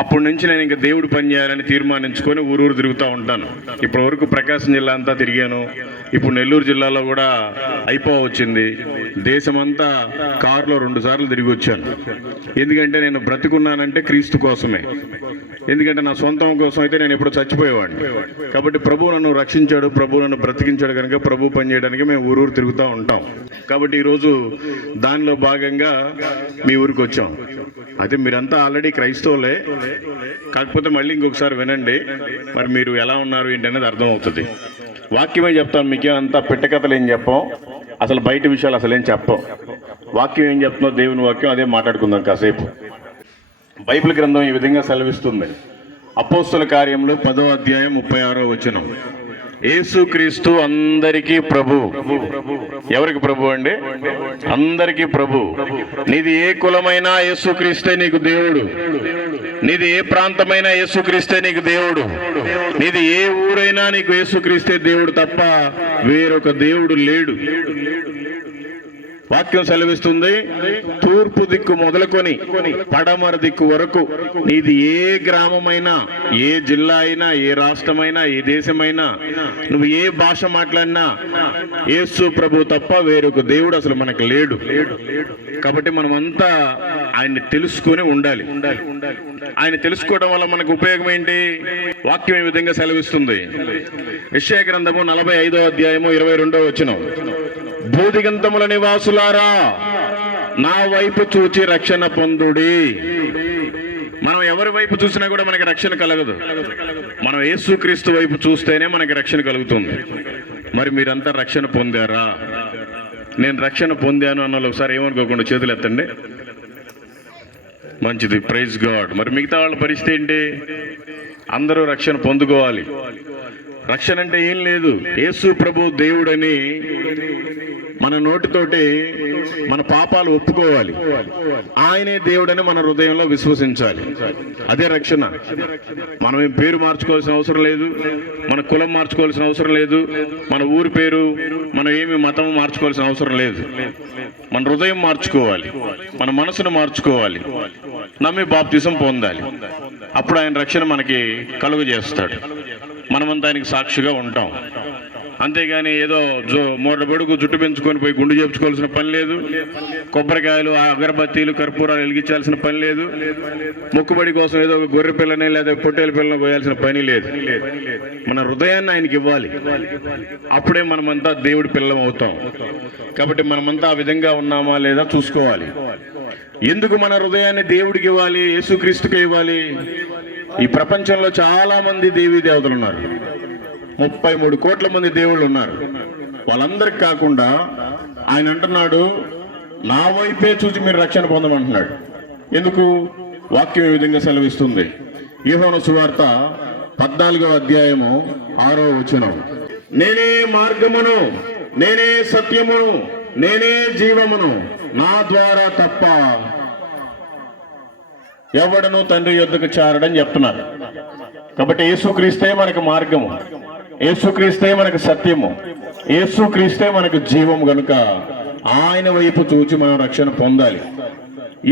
అప్పటి నుంచి నేను ఇంకా దేవుడు పని చేయాలని తీర్మానించుకొని ఊరూరు తిరుగుతూ ఉంటాను. ఇప్పటి వరకు ప్రకాశం జిల్లా అంతా తిరిగాను. ఇప్పుడు నెల్లూరు జిల్లాలో కూడా వచ్చింది. దేశమంతా కారులో 2 సార్లు తిరిగి వచ్చాను. ఎందుకంటే నేను బ్రతికున్నానంటే క్రీస్తు కోసమే. ఎందుకంటే నా సొంతం కోసం అయితే నేను ఎప్పుడు చచ్చిపోయేవాడిని. కాబట్టి ప్రభు నన్ను రక్షించాడు, ప్రభు నన్ను బ్రతికించాడు కనుక ప్రభు పని చేయడానికి మేము ఊరూరు తిరుగుతూ ఉంటాం. కాబట్టి ఈరోజు దానిలో భాగంగా మీ ఊరికి వచ్చాం. అయితే మీరంతా ఆల్రెడీ క్రైస్తవులే, కాకపోతే మళ్ళీ ఇంకొకసారి వినండి, మరి మీరు ఎలా ఉన్నారు ఏంటి అనేది అర్థమవుతుంది. వాక్యమే చెప్తాను మీకు, అంతా పెట్టకథలు ఏం చెప్పం, అసలు బయట విషయాలు అసలు ఏం చెప్పం. వాక్యం ఏం చెప్తుందో దేవుని వాక్యం అదే మాట్లాడుకుందాం కాసేపు. బైబిల్ గ్రంథం ఈ విధంగా సెలవిస్తుంది. అపోస్తల కార్యములు 10వ అధ్యాయం 36వ వచనం. యేసుక్రీస్తు అందరికీ ప్రభు. ఎవరికి ప్రభు అండి? అందరికీ ప్రభు. నీది ఏ కులమైనా యేసుక్రీస్తే నీకు దేవుడు. నీది ఏ ప్రాంతమైనా యేసుక్రీస్తే నీకు దేవుడు. నీది ఏ ఊరైనా నీకు యేసుక్రీస్తే దేవుడు తప్ప వేరొక దేవుడు లేడు. వాక్యం సెలవిస్తుంది, తూర్పు దిక్కు మొదలుకొని పడమర దిక్కు వరకు నీది ఏ గ్రామమైనా, ఏ జిల్లా అయినా, ఏ రాష్ట్రమైనా, ఏ దేశమైనా, నువ్వు ఏ భాష మాట్లాడినా యేసు ప్రభు తప్ప వేరొక దేవుడు అసలు మనకు లేడు. కాబట్టి మనమంతా ఆయన్ని తెలుసుకొని ఉండాలి. ఆయన తెలుసుకోవడం వల్ల మనకు ఉపయోగం ఏంటి? వాక్యం ఈ విధంగా సెలవిస్తుంది. యెషయా గ్రంథము 45వ అధ్యాయము 22వ వచనం. భూదిగంతముల నివాసులారా, నా వైపు చూచి రక్షణ పొందుడి. మనం ఎవరి వైపు చూసినా కూడా మనకి రక్షణ కలగదు. మనం యేసుక్రీస్తు వైపు చూస్తేనే మనకి రక్షణ కలుగుతుంది. మరి మీరంతా రక్షణ పొందారా? నేను రక్షణ పొందాను అన్న వాళ్ళు ఒకసారి ఏమనుకోకుండా చేతులు ఎత్తండి. మంచిది, ప్రైజ్ గాడ్. మరి మిగతా వాళ్ళ పరిస్థితి ఏంటి? అందరూ రక్షణ పొందుకోవాలి. రక్షణ అంటే ఏం లేదు, యేసు ప్రభు దేవుడని మన నోటితోటి మన పాపాలు ఒప్పుకోవాలి. ఆయనే దేవుడని మన హృదయంలో విశ్వసించాలి. అదే రక్షణ. మనం ఏం పేరు మార్చుకోవాల్సిన అవసరం లేదు, మన కులం మార్చుకోవాల్సిన అవసరం లేదు, మన ఊరి పేరు, మనం ఏమి మతం మార్చుకోవాల్సిన అవసరం లేదు. మన హృదయం మార్చుకోవాలి, మన మనసును మార్చుకోవాలి, నమ్మి బాప్తిసం పొందాలి. అప్పుడు ఆయన రక్షణ మనకి కలుగు చేస్తాడు. మనమంతా ఆయనకి సాక్షిగా ఉంటాం. అంతేగాని ఏదో మూడబడుగు జుట్టు పెంచుకొని పోయి గుండు చేర్చుకోవాల్సిన పని లేదు. కొబ్బరికాయలు, అగరబత్తీలు, కర్పూరాలు వెలిగించాల్సిన పని లేదు. మొక్కుబడి కోసం ఏదో ఒక గొర్రె పిల్లని లేదా పొట్టేల పిల్లని పోయాల్సిన పని లేదు. మన హృదయాన్ని ఆయనకి ఇవ్వాలి. అప్పుడే మనమంతా దేవుడి పిల్లం అవుతాం. కాబట్టి మనమంతా ఆ విధంగా ఉన్నామా లేదా చూసుకోవాలి. ఎందుకు మన హృదయాన్ని దేవుడికి ఇవ్వాలి, యేసుక్రీస్తుకే ఇవ్వాలి? ఈ ప్రపంచంలో చాలా మంది దేవీ దేవతలు ఉన్నారు. 33 కోట్ల మంది దేవుళ్ళు ఉన్నారు. వాళ్ళందరికి కాకుండా ఆయన అంటున్నాడు, నా వైపే చూసి మీరు రక్షణ పొందమంటున్నాడు. ఎందుకు? వాక్యం ఈ విధంగా సెలవిస్తుంది. యోహాను సువార్త 14వ అధ్యాయము 6వ వచనం. నేనే మార్గమును, నేనే సత్యమును, నేనే జీవమును, నా ద్వారా తప్ప ఎవడను తండ్రి యొద్దకు చేరడని చెప్తున్నారు. కాబట్టి యేసుక్రీస్తే మనకు మార్గము, యేసుక్రీస్తే మనకు సత్యము, యేసుక్రీస్తే మనకు జీవము. కనుక ఆయన వైపు చూచి మనం రక్షణ పొందాలి.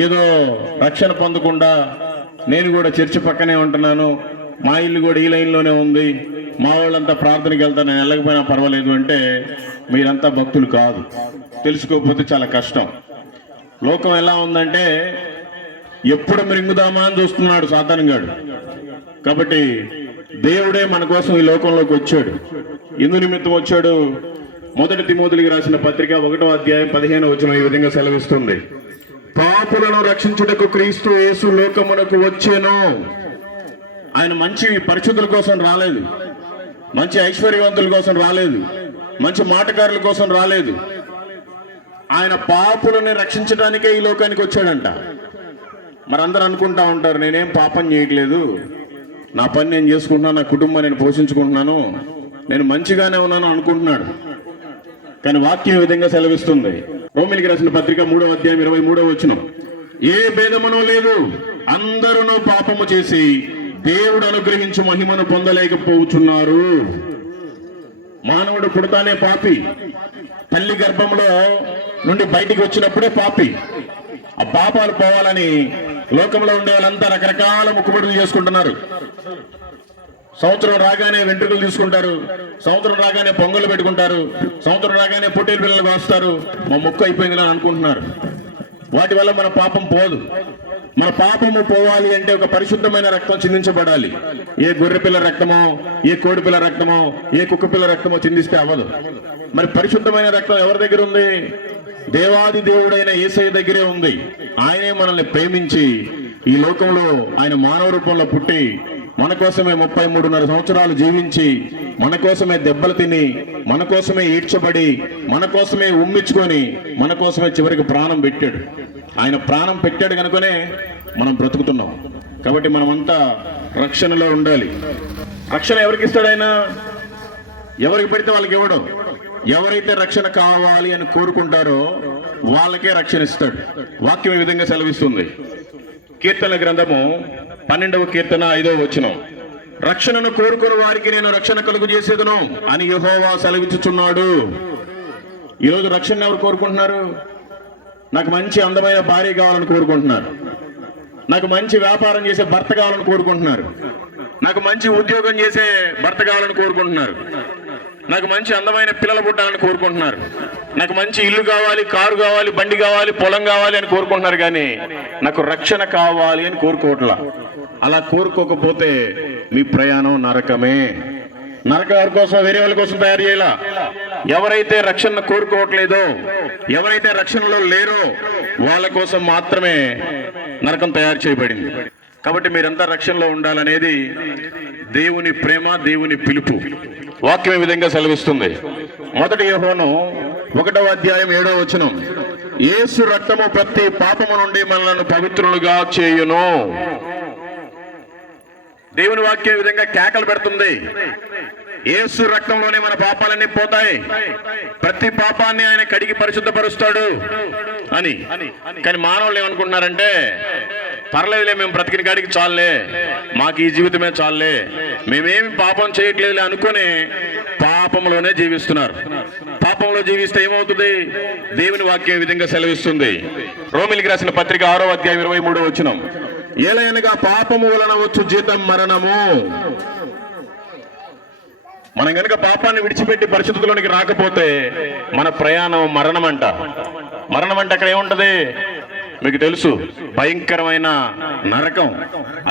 ఏదో రక్షణ పొందకుండా నేను కూడా చర్చి పక్కనే ఉంటున్నాను, మా ఇల్లు కూడా ఈ లైన్లోనే ఉంది, మా వాళ్ళంతా ప్రార్థనకి వెళ్తాను, నేను వెళ్ళకపోయినా పర్వాలేదు అంటే మీరంతా భక్తులు కాదు. తెలుసుకోకపోతే చాలా కష్టం. లోకం ఎలా ఉందంటే ఎప్పుడు మిరింగుదామా అని చూస్తున్నాడు సాతానుగాడు. కాబట్టి దేవుడే మన కోసం ఈ లోకంలోకి వచ్చాడు. ఎందు నిమిత్తం వచ్చాడు? 1 తిమోతికి రాసిన పత్రిక 1వ అధ్యాయం 15వ వచనం ఈ విధంగా సెలవిస్తుంది. పాపులను రక్షించుటకు క్రీస్తు యేసు లోకమునకు వచ్చెను. ఆయన మంచి పరిశుద్ధుల కోసం రాలేదు, మంచి ఐశ్వర్యవంతుల కోసం రాలేదు, మంచి మాటకారుల కోసం రాలేదు. ఆయన పాపులని రక్షించడానికే ఈ లోకానికి వచ్చాడంట. మరి అందరూ అనుకుంటా ఉంటారు, నేనేం పాపం చేయట్లేదు, నా పని నేను చేసుకుంటున్నాను, నా కుటుంబాన్ని నేను పోషించుకుంటున్నాను, నేను మంచిగానే ఉన్నాను అనుకుంటున్నాడు. కానీ వాక్యం ఈ విధంగా సెలవిస్తుంది. రోమీయులకు రాసిన పత్రిక 3వ అధ్యాయం 23వ వచనం. ఏ భేదమునో లేదు, అందరూ పాపము చేసి దేవుడు అనుగ్రహించు మహిమను పొందలేకపోతున్నారు. మానవుడు పుడతానే పాపి, తల్లి గర్భంలో నుండి బయటికి వచ్చినప్పుడే పాపి. ఆ పాపాలు పోవాలని లోకంలో ఉండే వాళ్ళంతా రకరకాల మొక్కుబడులు చేసుకుంటున్నారు. సంవత్సరం రాగానే వెంట్రుకలు తీసుకుంటారు, సంవత్సరం రాగానే పొంగలు పెట్టుకుంటారు, సంవత్సరం రాగానే పొట్టేలు పిల్లలు వస్తారు. మా మొక్కు అయిపోయింది అని అనుకుంటున్నారు. వాటి వల్ల మన పాపం పోదు. మన పాపము పోవాలి అంటే ఒక పరిశుద్ధమైన రక్తం చిందించబడాలి. ఏ గొర్రె పిల్ల రక్తమో, ఏ కోడి పిల్ల రక్తమో, ఏ కుక్క పిల్ల రక్తమో చిందిస్తే అవ్వదు. మరి పరిశుద్ధమైన రక్తం ఎవరి దగ్గర ఉంది? దేవాది దేవుడైన యేసయ్య దగ్గరే ఉంది. ఆయనే మనల్ని ప్రేమించి ఈ లోకంలో ఆయన మానవ రూపంలో పుట్టి మన కోసమే 33.5 సంవత్సరాలు జీవించి, మన కోసమే దెబ్బలు తిని, మన కోసమే ఈడ్చబడి, మన కోసమే ఉమ్మించుకొని, మన కోసమే చివరికి ప్రాణం పెట్టాడు. ఆయన ప్రాణం పెట్టాడు కనుకనే మనం బ్రతుకుతున్నాం. కాబట్టి మనమంతా రక్షణలో ఉండాలి. రక్షణ ఎవరికి ఇస్తాడు ఆయన? ఎవరికి పెడితే వాళ్ళకి ఇవ్వడం. ఎవరైతే రక్షణ కావాలి అని కోరుకుంటారో వాళ్ళకే రక్షణ ఇస్తాడు. వాక్యం ఈ విధంగా సెలవిస్తుంది. కీర్తన గ్రంథము 12వ కీర్తన 5వ వచనం, రక్షణను కోరుకుని వారికి నేను రక్షణ కలుగు చేసేదను అని యెహోవా సెలవిచ్చుచున్నాడు. ఈరోజు రక్షణ ఎవరు కోరుకుంటున్నారు? నాకు మంచి అందమైన భార్య కావాలని కోరుకుంటున్నారు, నాకు మంచి వ్యాపారం చేసే భర్త కావాలని కోరుకుంటున్నారు, నాకు మంచి ఉద్యోగం చేసే భర్త కావాలని కోరుకుంటున్నారు, నాకు మంచి అందమైన పిల్లలు పుట్టాలని కోరుకుంటున్నారు, నాకు మంచి ఇల్లు కావాలి, కారు కావాలి, బండి కావాలి, పొలం కావాలి అని కోరుకుంటున్నారు. కానీ నాకు రక్షణ కావాలి అని కోరుకోవట్లా. అలా కోరుకోకపోతే మీ ప్రయాణం నరకమే. నరకం ఎవరి కోసం? వేరే వాళ్ళ కోసం తయారు చేయాల. ఎవరైతే రక్షణ కోరుకోవట్లేదో, ఎవరైతే రక్షణలో లేరో వాళ్ళ కోసం మాత్రమే నరకం తయారు చేయబడింది. కాబట్టి మీరంతా రక్షణలో ఉండాలనేది దేవుని ప్రేమ, దేవుని పిలుపు. వాక్యం ఈ విధంగా సెలవిస్తుంది. 1 యోహాను 1వ అధ్యాయం 7వ వచనం, యేసు రక్తము ప్రతి పాపము నుండి మనలను పవిత్రులుగా చేయును. దేవుని వాక్యం ఈ విధంగా కేకలు పెడుతుంది. యేసు రక్తంలోనే మన పాపాలన్నీ పోతాయి, ప్రతి పాపాన్ని ఆయన కడిగి పరిశుద్ధపరుస్తాడు అని. కానీ మానవులు ఏమనుకుంటున్నారంటే, పర్లేదులే, మేము బ్రతికిన కాడికి చాలులే, మాకు ఈ జీవితమే చాలులే, మేమేమి పాపం చేయట్లేదు అనుకుని పాపంలోనే జీవిస్తున్నారు. పాపంలో జీవిస్తే ఏమవుతుంది? దేవుని వాక్యం ఈ విధంగా సెలవిస్తుంది. రోమిలికి రాసిన పత్రిక 6వ అధ్యాయం 23వ వచనం, ఏలయనగా పాపము వలన వచ్చు జీతం మరణము. మనం కనుక పాపాన్ని విడిచిపెట్టి పరిశుద్ధతలోనికి రాకపోతే మన ప్రయాణం మరణం అంట. మరణం అంటే అక్కడ ఏముంటది మీకు తెలుసు, భయంకరమైన నరకం,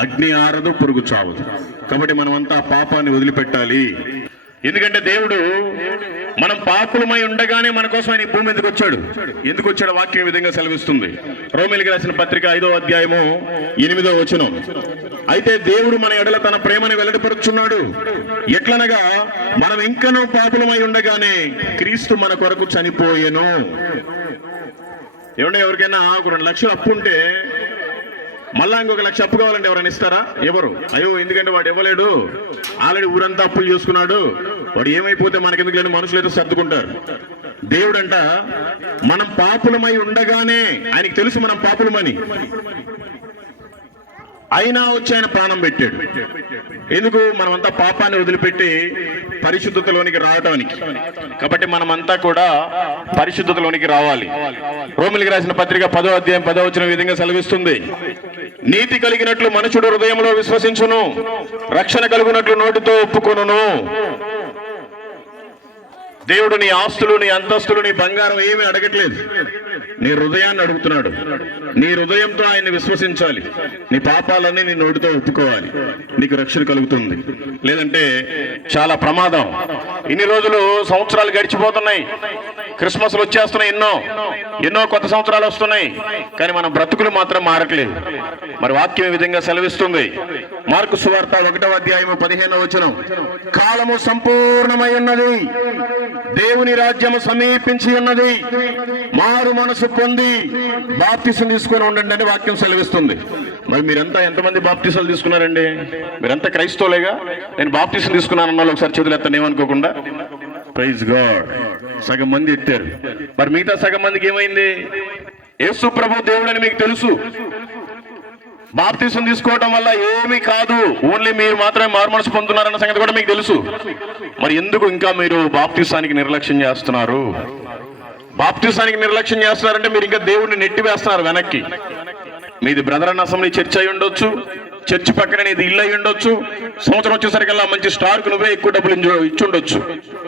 అగ్ని ఆరదు, పురుగు చావదు. కాబట్టి మనమంతా పాపాన్ని వదిలిపెట్టాలి. ఎందుకంటే దేవుడు మనం పాపులమై ఉండగానే మన కోసం ఆయన భూమి ఎందుకు వచ్చాడు? ఎందుకు వచ్చాడు? వాక్యం ఈ విధంగా సెలవిస్తుంది. రోమిలికి రాసిన పత్రిక 5వ అధ్యాయము 8వ వచనం, అయితే దేవుడు మన ఎడల తన ప్రేమను వెల్లడిపరుచున్నాడు. ఎట్లనగా మనం ఇంకనూ పాపులమై ఉండగానే క్రీస్తు మన కొరకు చనిపోయెను. ఏమంటే ఎవరికైనా ఒక 2 లక్షలు అప్పు ఉంటే మళ్ళా ఇంకొక 1 లక్ష అప్పు కావాలంటే ఎవరైనా ఇస్తారా? ఎవరు? అయ్యో, ఎందుకంటే వాడు ఇవ్వలేడు, ఆల్రెడీ ఊరంతా అప్పులు చేసుకున్నాడు, వాడు ఏమైపోతే మనకెందుకు లేని మనుషులు అయితే సర్దుకుంటారు. దేవుడంట మనం పాపులమై ఉండగానే, ఆయనకి తెలుసు మనం పాపులమని, అయినా వచ్చి ఆయన ప్రాణం పెట్టాడు. ఎందుకు? మనమంతా పాపాన్ని వదిలిపెట్టి పరిశుద్ధతలోనికి రావడానికి. కాబట్టి మనమంతా కూడా పరిశుద్ధతలోనికి రావాలి. రోమిలికి రాసిన పత్రిక 10వ అధ్యాయం 10వ వచనం విధంగా సెలవిస్తుంది, నీతి కలిగినట్లు మనుషుడు హృదయంలో విశ్వసించును, రక్షణ కలుగునట్లు నోటితో ఒప్పుకొనును. దేవుడు నీ ఆస్తులు, నీ అంతస్తులు, నీ బంగారం ఏమీ అడగట్లేదు, నీ హృదయాన్ని అడుగుతున్నాడు. నీ హృదయంతో ఆయన్ని విశ్వసించాలి, నీ పాపాలన్నీ నీ నోటితో ఒప్పుకోవాలి, నీకు రక్షణ కలుగుతుంది. లేదంటే చాలా ప్రమాదం. ఇన్ని రోజులు సంవత్సరాలు గడిచిపోతున్నాయి, క్రిస్మస్లు వచ్చేస్తున్నాయి, ఎన్నో కొత్త సంవత్సరాలు వస్తున్నాయి, కానీ మన బ్రతుకులు మాత్రం మారట్లేదు. మరి వాక్యం ఈ విధంగా సెలవిస్తుంది. మార్కు సువార్త 1వ అధ్యాయము 15వ వచనం, కాలము సంపూర్ణమై ఉన్నది, దేవుని రాజ్యము సమీపించి ఉన్నది, మారు మనసు పొంది బాప్తిసం తీసుకొని ఉండండి అని వాక్యం సెలవిస్తుంది. మరి మీరంతా ఎంతమంది బాప్తిసాలు తీసుకున్నారండి? మీరంతా క్రైస్తవులేగా? నేను బాప్తిసం తీసుకున్నాను అన్న ఒకసారి చేతులు ఎత్తాను, ఏమనుకోకుండా. Praise God. సగం మంది ఎత్తారు. మరి మిగతా సగం మందికి ఏమైంది? యేసు ప్రభు దేవుడని మీకు తెలుసు, బాప్తిసం తీసుకోవడం వల్ల ఏమీ కాదు, ఓన్లీ మీరు మాత్రమే మారుమనసు పొందుతున్నారన్న సంగతి కూడా మీకు తెలుసు. మరి ఎందుకు ఇంకా మీరు బాప్తిసానికి నిర్లక్ష్యం చేస్తున్నారు? బాప్తిసానికి నిర్లక్ష్యం చేస్తున్నారంటే మీరు ఇంకా దేవుడిని నెట్టివేస్తున్నారు వెనక్కి. మీది బ్రదర్ అన్న అసెంబ్లీ చర్చ్ అయి ఉండొచ్చు, చర్చ్ పక్కన నీది ఇల్లు అయి ఉండొచ్చు, సంవత్సరం వచ్చేసరికల్లా మంచి స్టార్కు నువ్వే ఎక్కువ డబ్బులు ఇచ్చుండొచ్చు,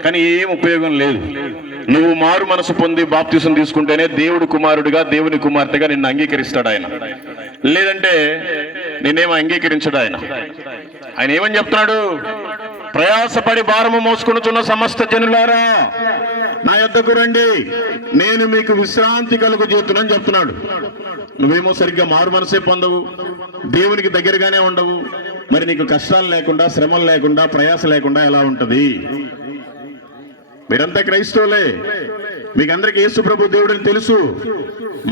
కానీ ఏం ఉపయోగం లేదు. నువ్వు మారు మనసు పొంది బాప్తిసం తీసుకుంటేనే దేవుడు కుమారుడిగా, దేవుని కుమార్తెగా నిన్ను అంగీకరిస్తాడు ఆయన. లేదంటే నేనేమో అంగీకరించడు ఆయన. ఆయన ఏమని చెప్తున్నాడు? ప్రయాసపడి భారము మోసుకొనుచున్న సమస్త జనులారా నా యొద్దకు రండి, నేను మీకు విశ్రాంతి కలుగజేస్తున్నాను చెప్తున్నాడు. నువ్వేమో సరిగ్గా మారు మనసే పొందవు, దేవునికి దగ్గరగానే ఉండవు, మరి నీకు కష్టాలు లేకుండా, శ్రమలు లేకుండా, ప్రయాస లేకుండా ఎలా ఉంటది? మీరంతా క్రైస్తవులే, మీకందరికి యేసు ప్రభు దేవుడిని తెలుసు.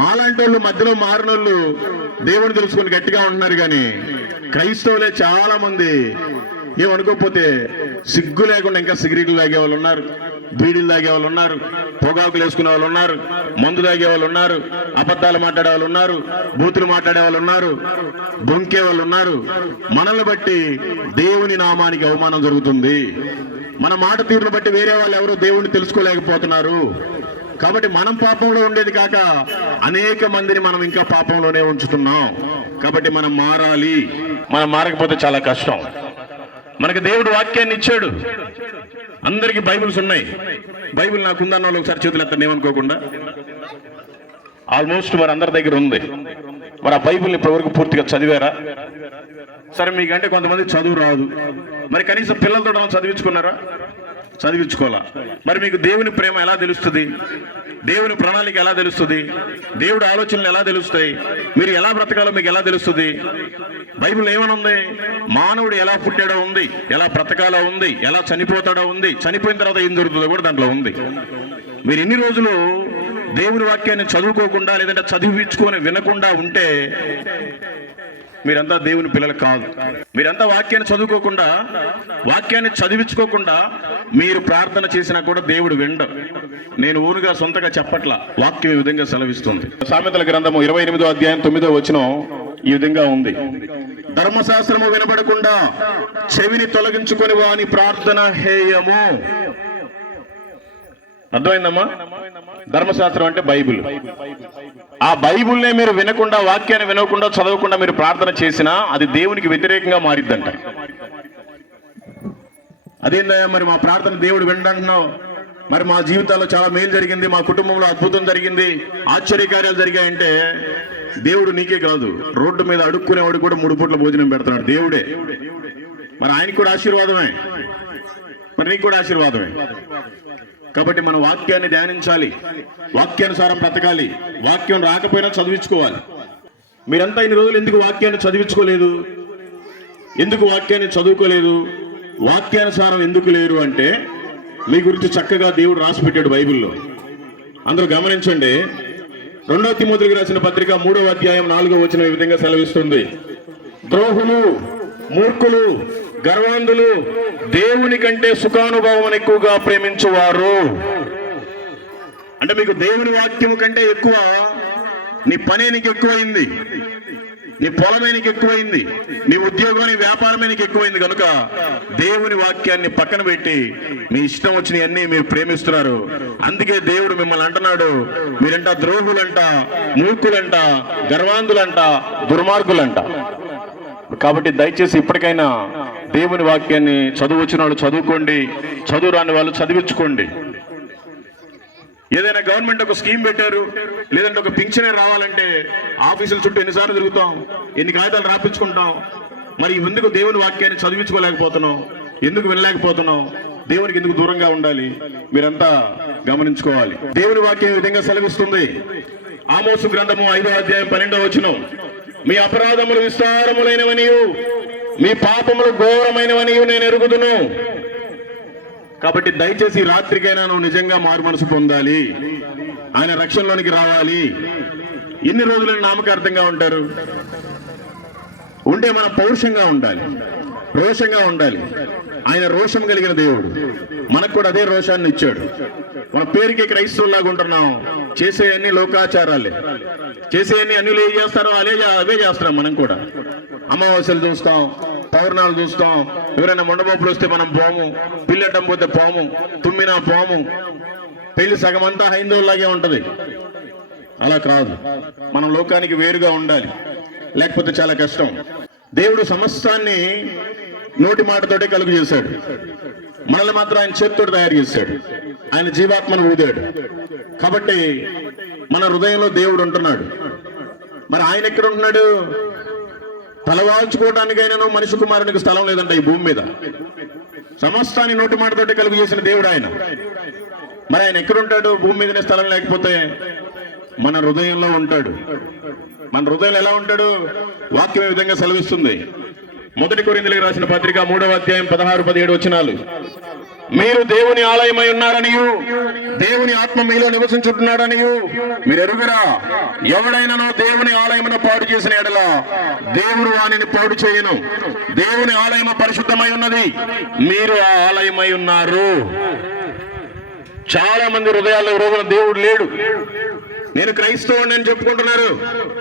మాలాంటి వాళ్ళు మధ్యలో మారినోళ్ళు దేవుని తెలుసుకుని గట్టిగా ఉంటున్నారు, కానీ క్రైస్తవులే చాలా మంది ఏమనుకోకపోతే సిగ్గు లేకుండా ఇంకా సిగరెట్లు తాగే వాళ్ళు ఉన్నారు, బీడీలు తాగే వాళ్ళు ఉన్నారు, పొగాకులు వేసుకునే వాళ్ళు ఉన్నారు, మందు తాగే వాళ్ళు ఉన్నారు, అబద్ధాలు మాట్లాడే వాళ్ళు ఉన్నారు, బూతులు మాట్లాడే వాళ్ళు ఉన్నారు, బొంకే వాళ్ళు ఉన్నారు. మనల్ని బట్టి దేవుని నామానికి అవమానం జరుగుతుంది. మన మాట తీరును బట్టి వేరే వాళ్ళు ఎవరు దేవుణ్ణి తెలుసుకోలేకపోతున్నారు. కాబట్టి మనం పాపంలో ఉండేది కాక అనేక మందిని మనం ఇంకా పాపంలోనే ఉంచుతున్నాం. కాబట్టి మనం మారాలి. మనం మారకపోతే చాలా కష్టం. మనకి దేవుడు వాక్యాన్ని ఇచ్చాడు. అందరికీ బైబిల్స్ ఉన్నాయి. బైబిల్ నాకుందన్న వాళ్ళు ఒకసారి చేతులు ఎత్తండి ఏమనుకోకుండా. ఆల్మోస్ట్ మరి అందరి దగ్గర ఉంది. మరి ఆ బైబిల్ని ఇప్పటివరకు పూర్తిగా చదివారా? సరే, మీకంటే కొంతమంది చదువు రాదు, మరి కనీసం పిల్లలతో చదివించుకున్నారా? చదివించుకోవాలా? మరి మీకు దేవుని ప్రేమ ఎలా తెలుస్తుంది? దేవుని ప్రణాళిక ఎలా తెలుస్తుంది? దేవుడి ఆలోచనలు ఎలా తెలుస్తాయి? మీరు ఎలా బ్రతకాలో మీకు ఎలా తెలుస్తుంది? బైబిల్ ఏమనుంది? మానవుడు ఎలా పుట్టాడో ఉంది, ఎలా బ్రతకాలో ఉంది, ఎలా చనిపోతాడో ఉంది, చనిపోయిన తర్వాత ఏం జరుగుతుందో కూడా దాంట్లో ఉంది. మీరు ఎన్ని రోజులు దేవుని వాక్యాన్ని చదువుకోకుండా, లేదంటే చదివించుకొని వినకుండా ఉంటే మీరంతా దేవుని పిల్లలు కాదు. మీరంతా వాక్యాన్ని చదువుకోకుండా, వాక్యాన్ని చదివించుకోకుండా మీరు ప్రార్థన చేసినా కూడా దేవుడు వినడు. నేను ఊరుగా సొంతగా చెప్పట్లా, వాక్యం ఈ విధంగా సెలవిస్తుంది. సామెతల గ్రంథము 28వ అధ్యాయం 9వ వచనం ఈ విధంగా ఉంది. ధర్మశాస్త్రము వినబడకుండా చెవిని తొలగించుకొని వాని ప్రార్థన హేయము. అర్థమైందమ్మా? ధర్మశాస్త్రం అంటే బైబిల్. ఆ బైబిల్నే మీరు వినకుండా, వాక్యాన్ని వినకుండా, చదవకుండా మీరు ప్రార్థన చేసినా అది దేవునికి వ్యతిరేకంగా మారిద్దంట. అదేందయ్యా మరి మా ప్రార్థన దేవుడు వినడంటున్నావు? మరి మా జీవితాల్లో చాలా మేలు జరిగింది, మా కుటుంబంలో అద్భుతం జరిగింది, ఆశ్చర్యకార్యాలు జరిగాయంటే దేవుడు నీకే కాదు, రోడ్డు మీద అడుక్కునేవాడు కూడా 3 పూట్ల భోజనం పెడతాడు దేవుడే. మరి ఆయనకు కూడా ఆశీర్వాదమే, మరి నీకు కూడా ఆశీర్వాదమే. కాబట్టి మనం వాక్యాన్ని ధ్యానించాలి, వాక్యానుసారం బ్రతకాలి. వాక్యం రాకపోయినా చదివించుకోవాలి. మీరంతా ఇన్ని రోజులు ఎందుకు వాక్యాన్ని చదివించుకోలేదు? ఎందుకు వాక్యాన్ని చదువుకోలేదు? వాక్యానుసారం ఎందుకు లేరు అంటే మీ గురించి చక్కగా దేవుడు రాసి పెట్టాడు బైబిల్లో. అందరూ గమనించండి. 2వ తిమోతికి రాసిన పత్రిక 3వ అధ్యాయం 4వ వచనం ఈ విధంగా సెలవిస్తుంది. ద్రోహులు, మూర్ఖులు, గర్వాంధులు దేవుని కంటే సుఖానుభవం ఎక్కువగా ప్రేమించువారు. అంటే మీకు దేవుని వాక్యము కంటే ఎక్కువ నీ పనే నీకు ఎక్కువైంది, నీ పొలమే నీకు ఎక్కువైంది, నీ ఉద్యోగం, నీ వ్యాపారమే నీకు ఎక్కువైంది. కనుక దేవుని వాక్యాన్ని పక్కన పెట్టి మీ ఇష్టం వచ్చినవన్నీ మీరు ప్రేమిస్తున్నారు. అందుకే దేవుడు మిమ్మల్ని అంటున్నాడు, మీరంట ద్రోహులంట, మూర్ఖులంట, గర్వాంధులంట, దుర్మార్గులంట. కాబట్టి దయచేసి ఇప్పటికైనా దేవుని వాక్యాన్ని చదువువచ్చిన వాళ్ళు చదువుకోండి, చదువు రాని వాళ్ళు చదివించుకోండి. ఏదైనా గవర్నమెంట్ ఒక స్కీమ్ పెట్టారు, లేదంటే ఒక పింఛనే రావాలంటే ఆఫీసుల చుట్టూ ఎన్నిసార్లు తిరుగుతాం, ఎన్ని కాగితాలు రాపించుకుంటాం. మరి ఎందుకు దేవుని వాక్యాన్ని చదివించుకోలేకపోతున్నాం? ఎందుకు వినలేకపోతున్నాం? దేవునికి ఎందుకు దూరంగా ఉండాలి? మీరంతా గమనించుకోవాలి. దేవుని వాక్యం ఈ విధంగా సెలవిస్తుంది. ఆమోసు గ్రంథము 5వ అధ్యాయం 12వ వచనం. మీ అపరాధములు విస్తారములైనవనియు మీ పాపములు ఘోరమైనవనియు నేను ఎరుగుదును. కాబట్టి దయచేసి రాత్రికైనా నువ్వు నిజంగా మారు మనసు పొందాలి, ఆయన రక్షణలోనికి రావాలి. ఎన్ని రోజులు నామకార్థంగా ఉంటారు? ఉంటే మనం పౌరుషంగా ఉండాలి, రోషంగా ఉండాలి. ఆయన రోషం కలిగిన దేవుడు, మనకు కూడా అదే రోషాన్ని ఇచ్చాడు. మన పేరుకి క్రైస్తవులాగా ఉంటున్నాం, చేసే అన్ని లోకాచారాలే, చేసే అన్యులు ఏం చేస్తారో అవే చేస్తున్నాం. మనం కూడా అమావాస్యలు చూస్తాం, పౌర్ణాలు చూస్తాం. ఎవరైనా మొండబాబులు వస్తే మనం పోము, పిల్లటం పోతే పోము, తుమ్మినా పోము. పెళ్లి సగం అంతా హైందవులాగే ఉంటది. అలా కాదు, మనం లోకానికి వేరుగా ఉండాలి. లేకపోతే చాలా కష్టం. దేవుడు సమస్తాన్ని నోటి మాటతోటే కలుగు చేశాడు. మనల్ని మాత్రం ఆయన చేతితో తయారు చేశాడు. ఆయన జీవాత్మను ఊదాడు. కాబట్టి మన హృదయంలో దేవుడు ఉంటున్నాడు. మరి ఆయన ఎక్కడ ఉంటున్నాడు? తలవాల్చుకోవడానికైనా మనిషి కుమారునికి స్థలం లేదంట ఈ భూమి మీద. సమస్తాన్ని నోటి మాటతోటే కలుగు చేసిన దేవుడు ఆయన. మరి ఆయన ఎక్కడుంటాడు? భూమి మీదనే స్థలం లేకపోతే మన హృదయంలో ఉంటాడు. మన హృదయంలో ఎలా ఉంటాడు? వాక్యం ఈ విధంగా సెలవిస్తుంది. 1 కొరింథీయులకు రాసిన పత్రిక 3వ అధ్యాయం 16-17 వచనాలు. మీరు దేవుని ఆలయమై ఉన్నారనియు దేవుని ఆత్మ మీలో నివసించుతున్నాడనియు మీరు ఎరుగరా? ఎవడైనానో దేవుని ఆలయమును పాడు చేసిన ఎడల దేవుడు వానిని పాడు చేయను. దేవుని ఆలయము పరిశుద్ధమై ఉన్నది, మీరు ఆ ఆలయమై ఉన్నారు. చాలా మంది హృదయాల్లో ఈ రోజున దేవుడు లేడు. నేను క్రైస్తవుని అని చెప్పుకుంటున్నారు,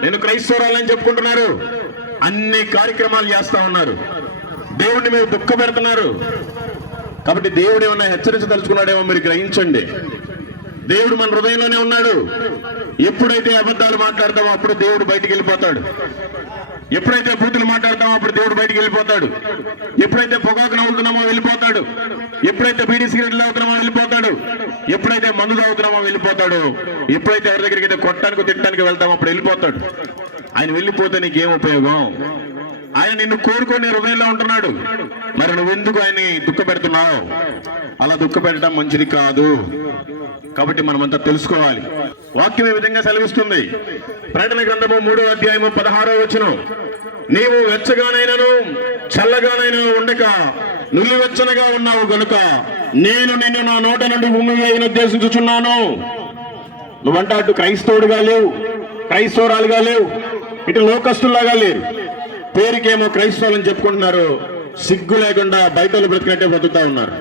నేను క్రైస్తవురాలని చెప్పుకుంటున్నారు, అన్ని కార్యక్రమాలు చేస్తా ఉన్నారు, దేవుడిని మీరు దుఃఖ పెడుతున్నారు. కాబట్టి దేవుడు ఏమన్నా హెచ్చరించదలుచుకున్నాడేమో మీరు గ్రహించండి. దేవుడు మన హృదయంలోనే ఉన్నాడు. ఎప్పుడైతే అబద్ధాలు మాట్లాడతామో అప్పుడు దేవుడు బయటికి వెళ్ళిపోతాడు. ఎప్పుడైతే బూతులు మాట్లాడతామో అప్పుడు దేవుడు బయటికి వెళ్ళిపోతాడు. ఎప్పుడైతే పొగాకు నవ్వుతున్నామో వెళ్ళిపోతాడు. ఎప్పుడైతే బీడీ సిగరెట్లు అవుతున్నామో వెళ్ళిపోతాడు. ఎప్పుడైతే మందు తాగుతున్నామో వెళ్ళిపోతాడు. ఎప్పుడైతే ఎవరి దగ్గరికి అయితే కొట్టడానికి తిట్టడానికి వెళ్తామో అప్పుడు వెళ్ళిపోతాడు. ఆయన వెళ్ళిపోతే నీకేం ఉపయోగం? ఆయన నిన్ను కోరుకొని హృదయంలో ఉంటున్నాడు. మరి నువ్వెందుకు ఆయన్ని దుఃఖ పెడుతున్నావు? అలా దుఃఖ పెట్టడం మంచిది కాదు. కాబట్టి మనమంతా తెలుసుకోవాలి. వాక్యం ఈ విధంగా సెలవిస్తుంది. ప్రకటన గ్రంథము 3వ అధ్యాయము 16వ వచనం. నీవు వెచ్చగానైనను చల్లగానైనా ఉండక నులివెచ్చనగా ఉన్నావు గనుక నేను నిన్ను నా నోట నుండి ఉమ్మివేయను ఉద్దేశించుచున్నాను. నువ్వంటే అటు క్రైస్తవుడుగా లేవు, క్రైస్తవురాలుగా లేవు, ఇటు లోకస్తుల్లాగా లేరు. పేరుకేమో క్రైస్తవులని చెప్పుకుంటున్నారు, సిగ్గు లేకుండా బయట బ్రతికినట్టే బ్రతుకుతా ఉన్నారు.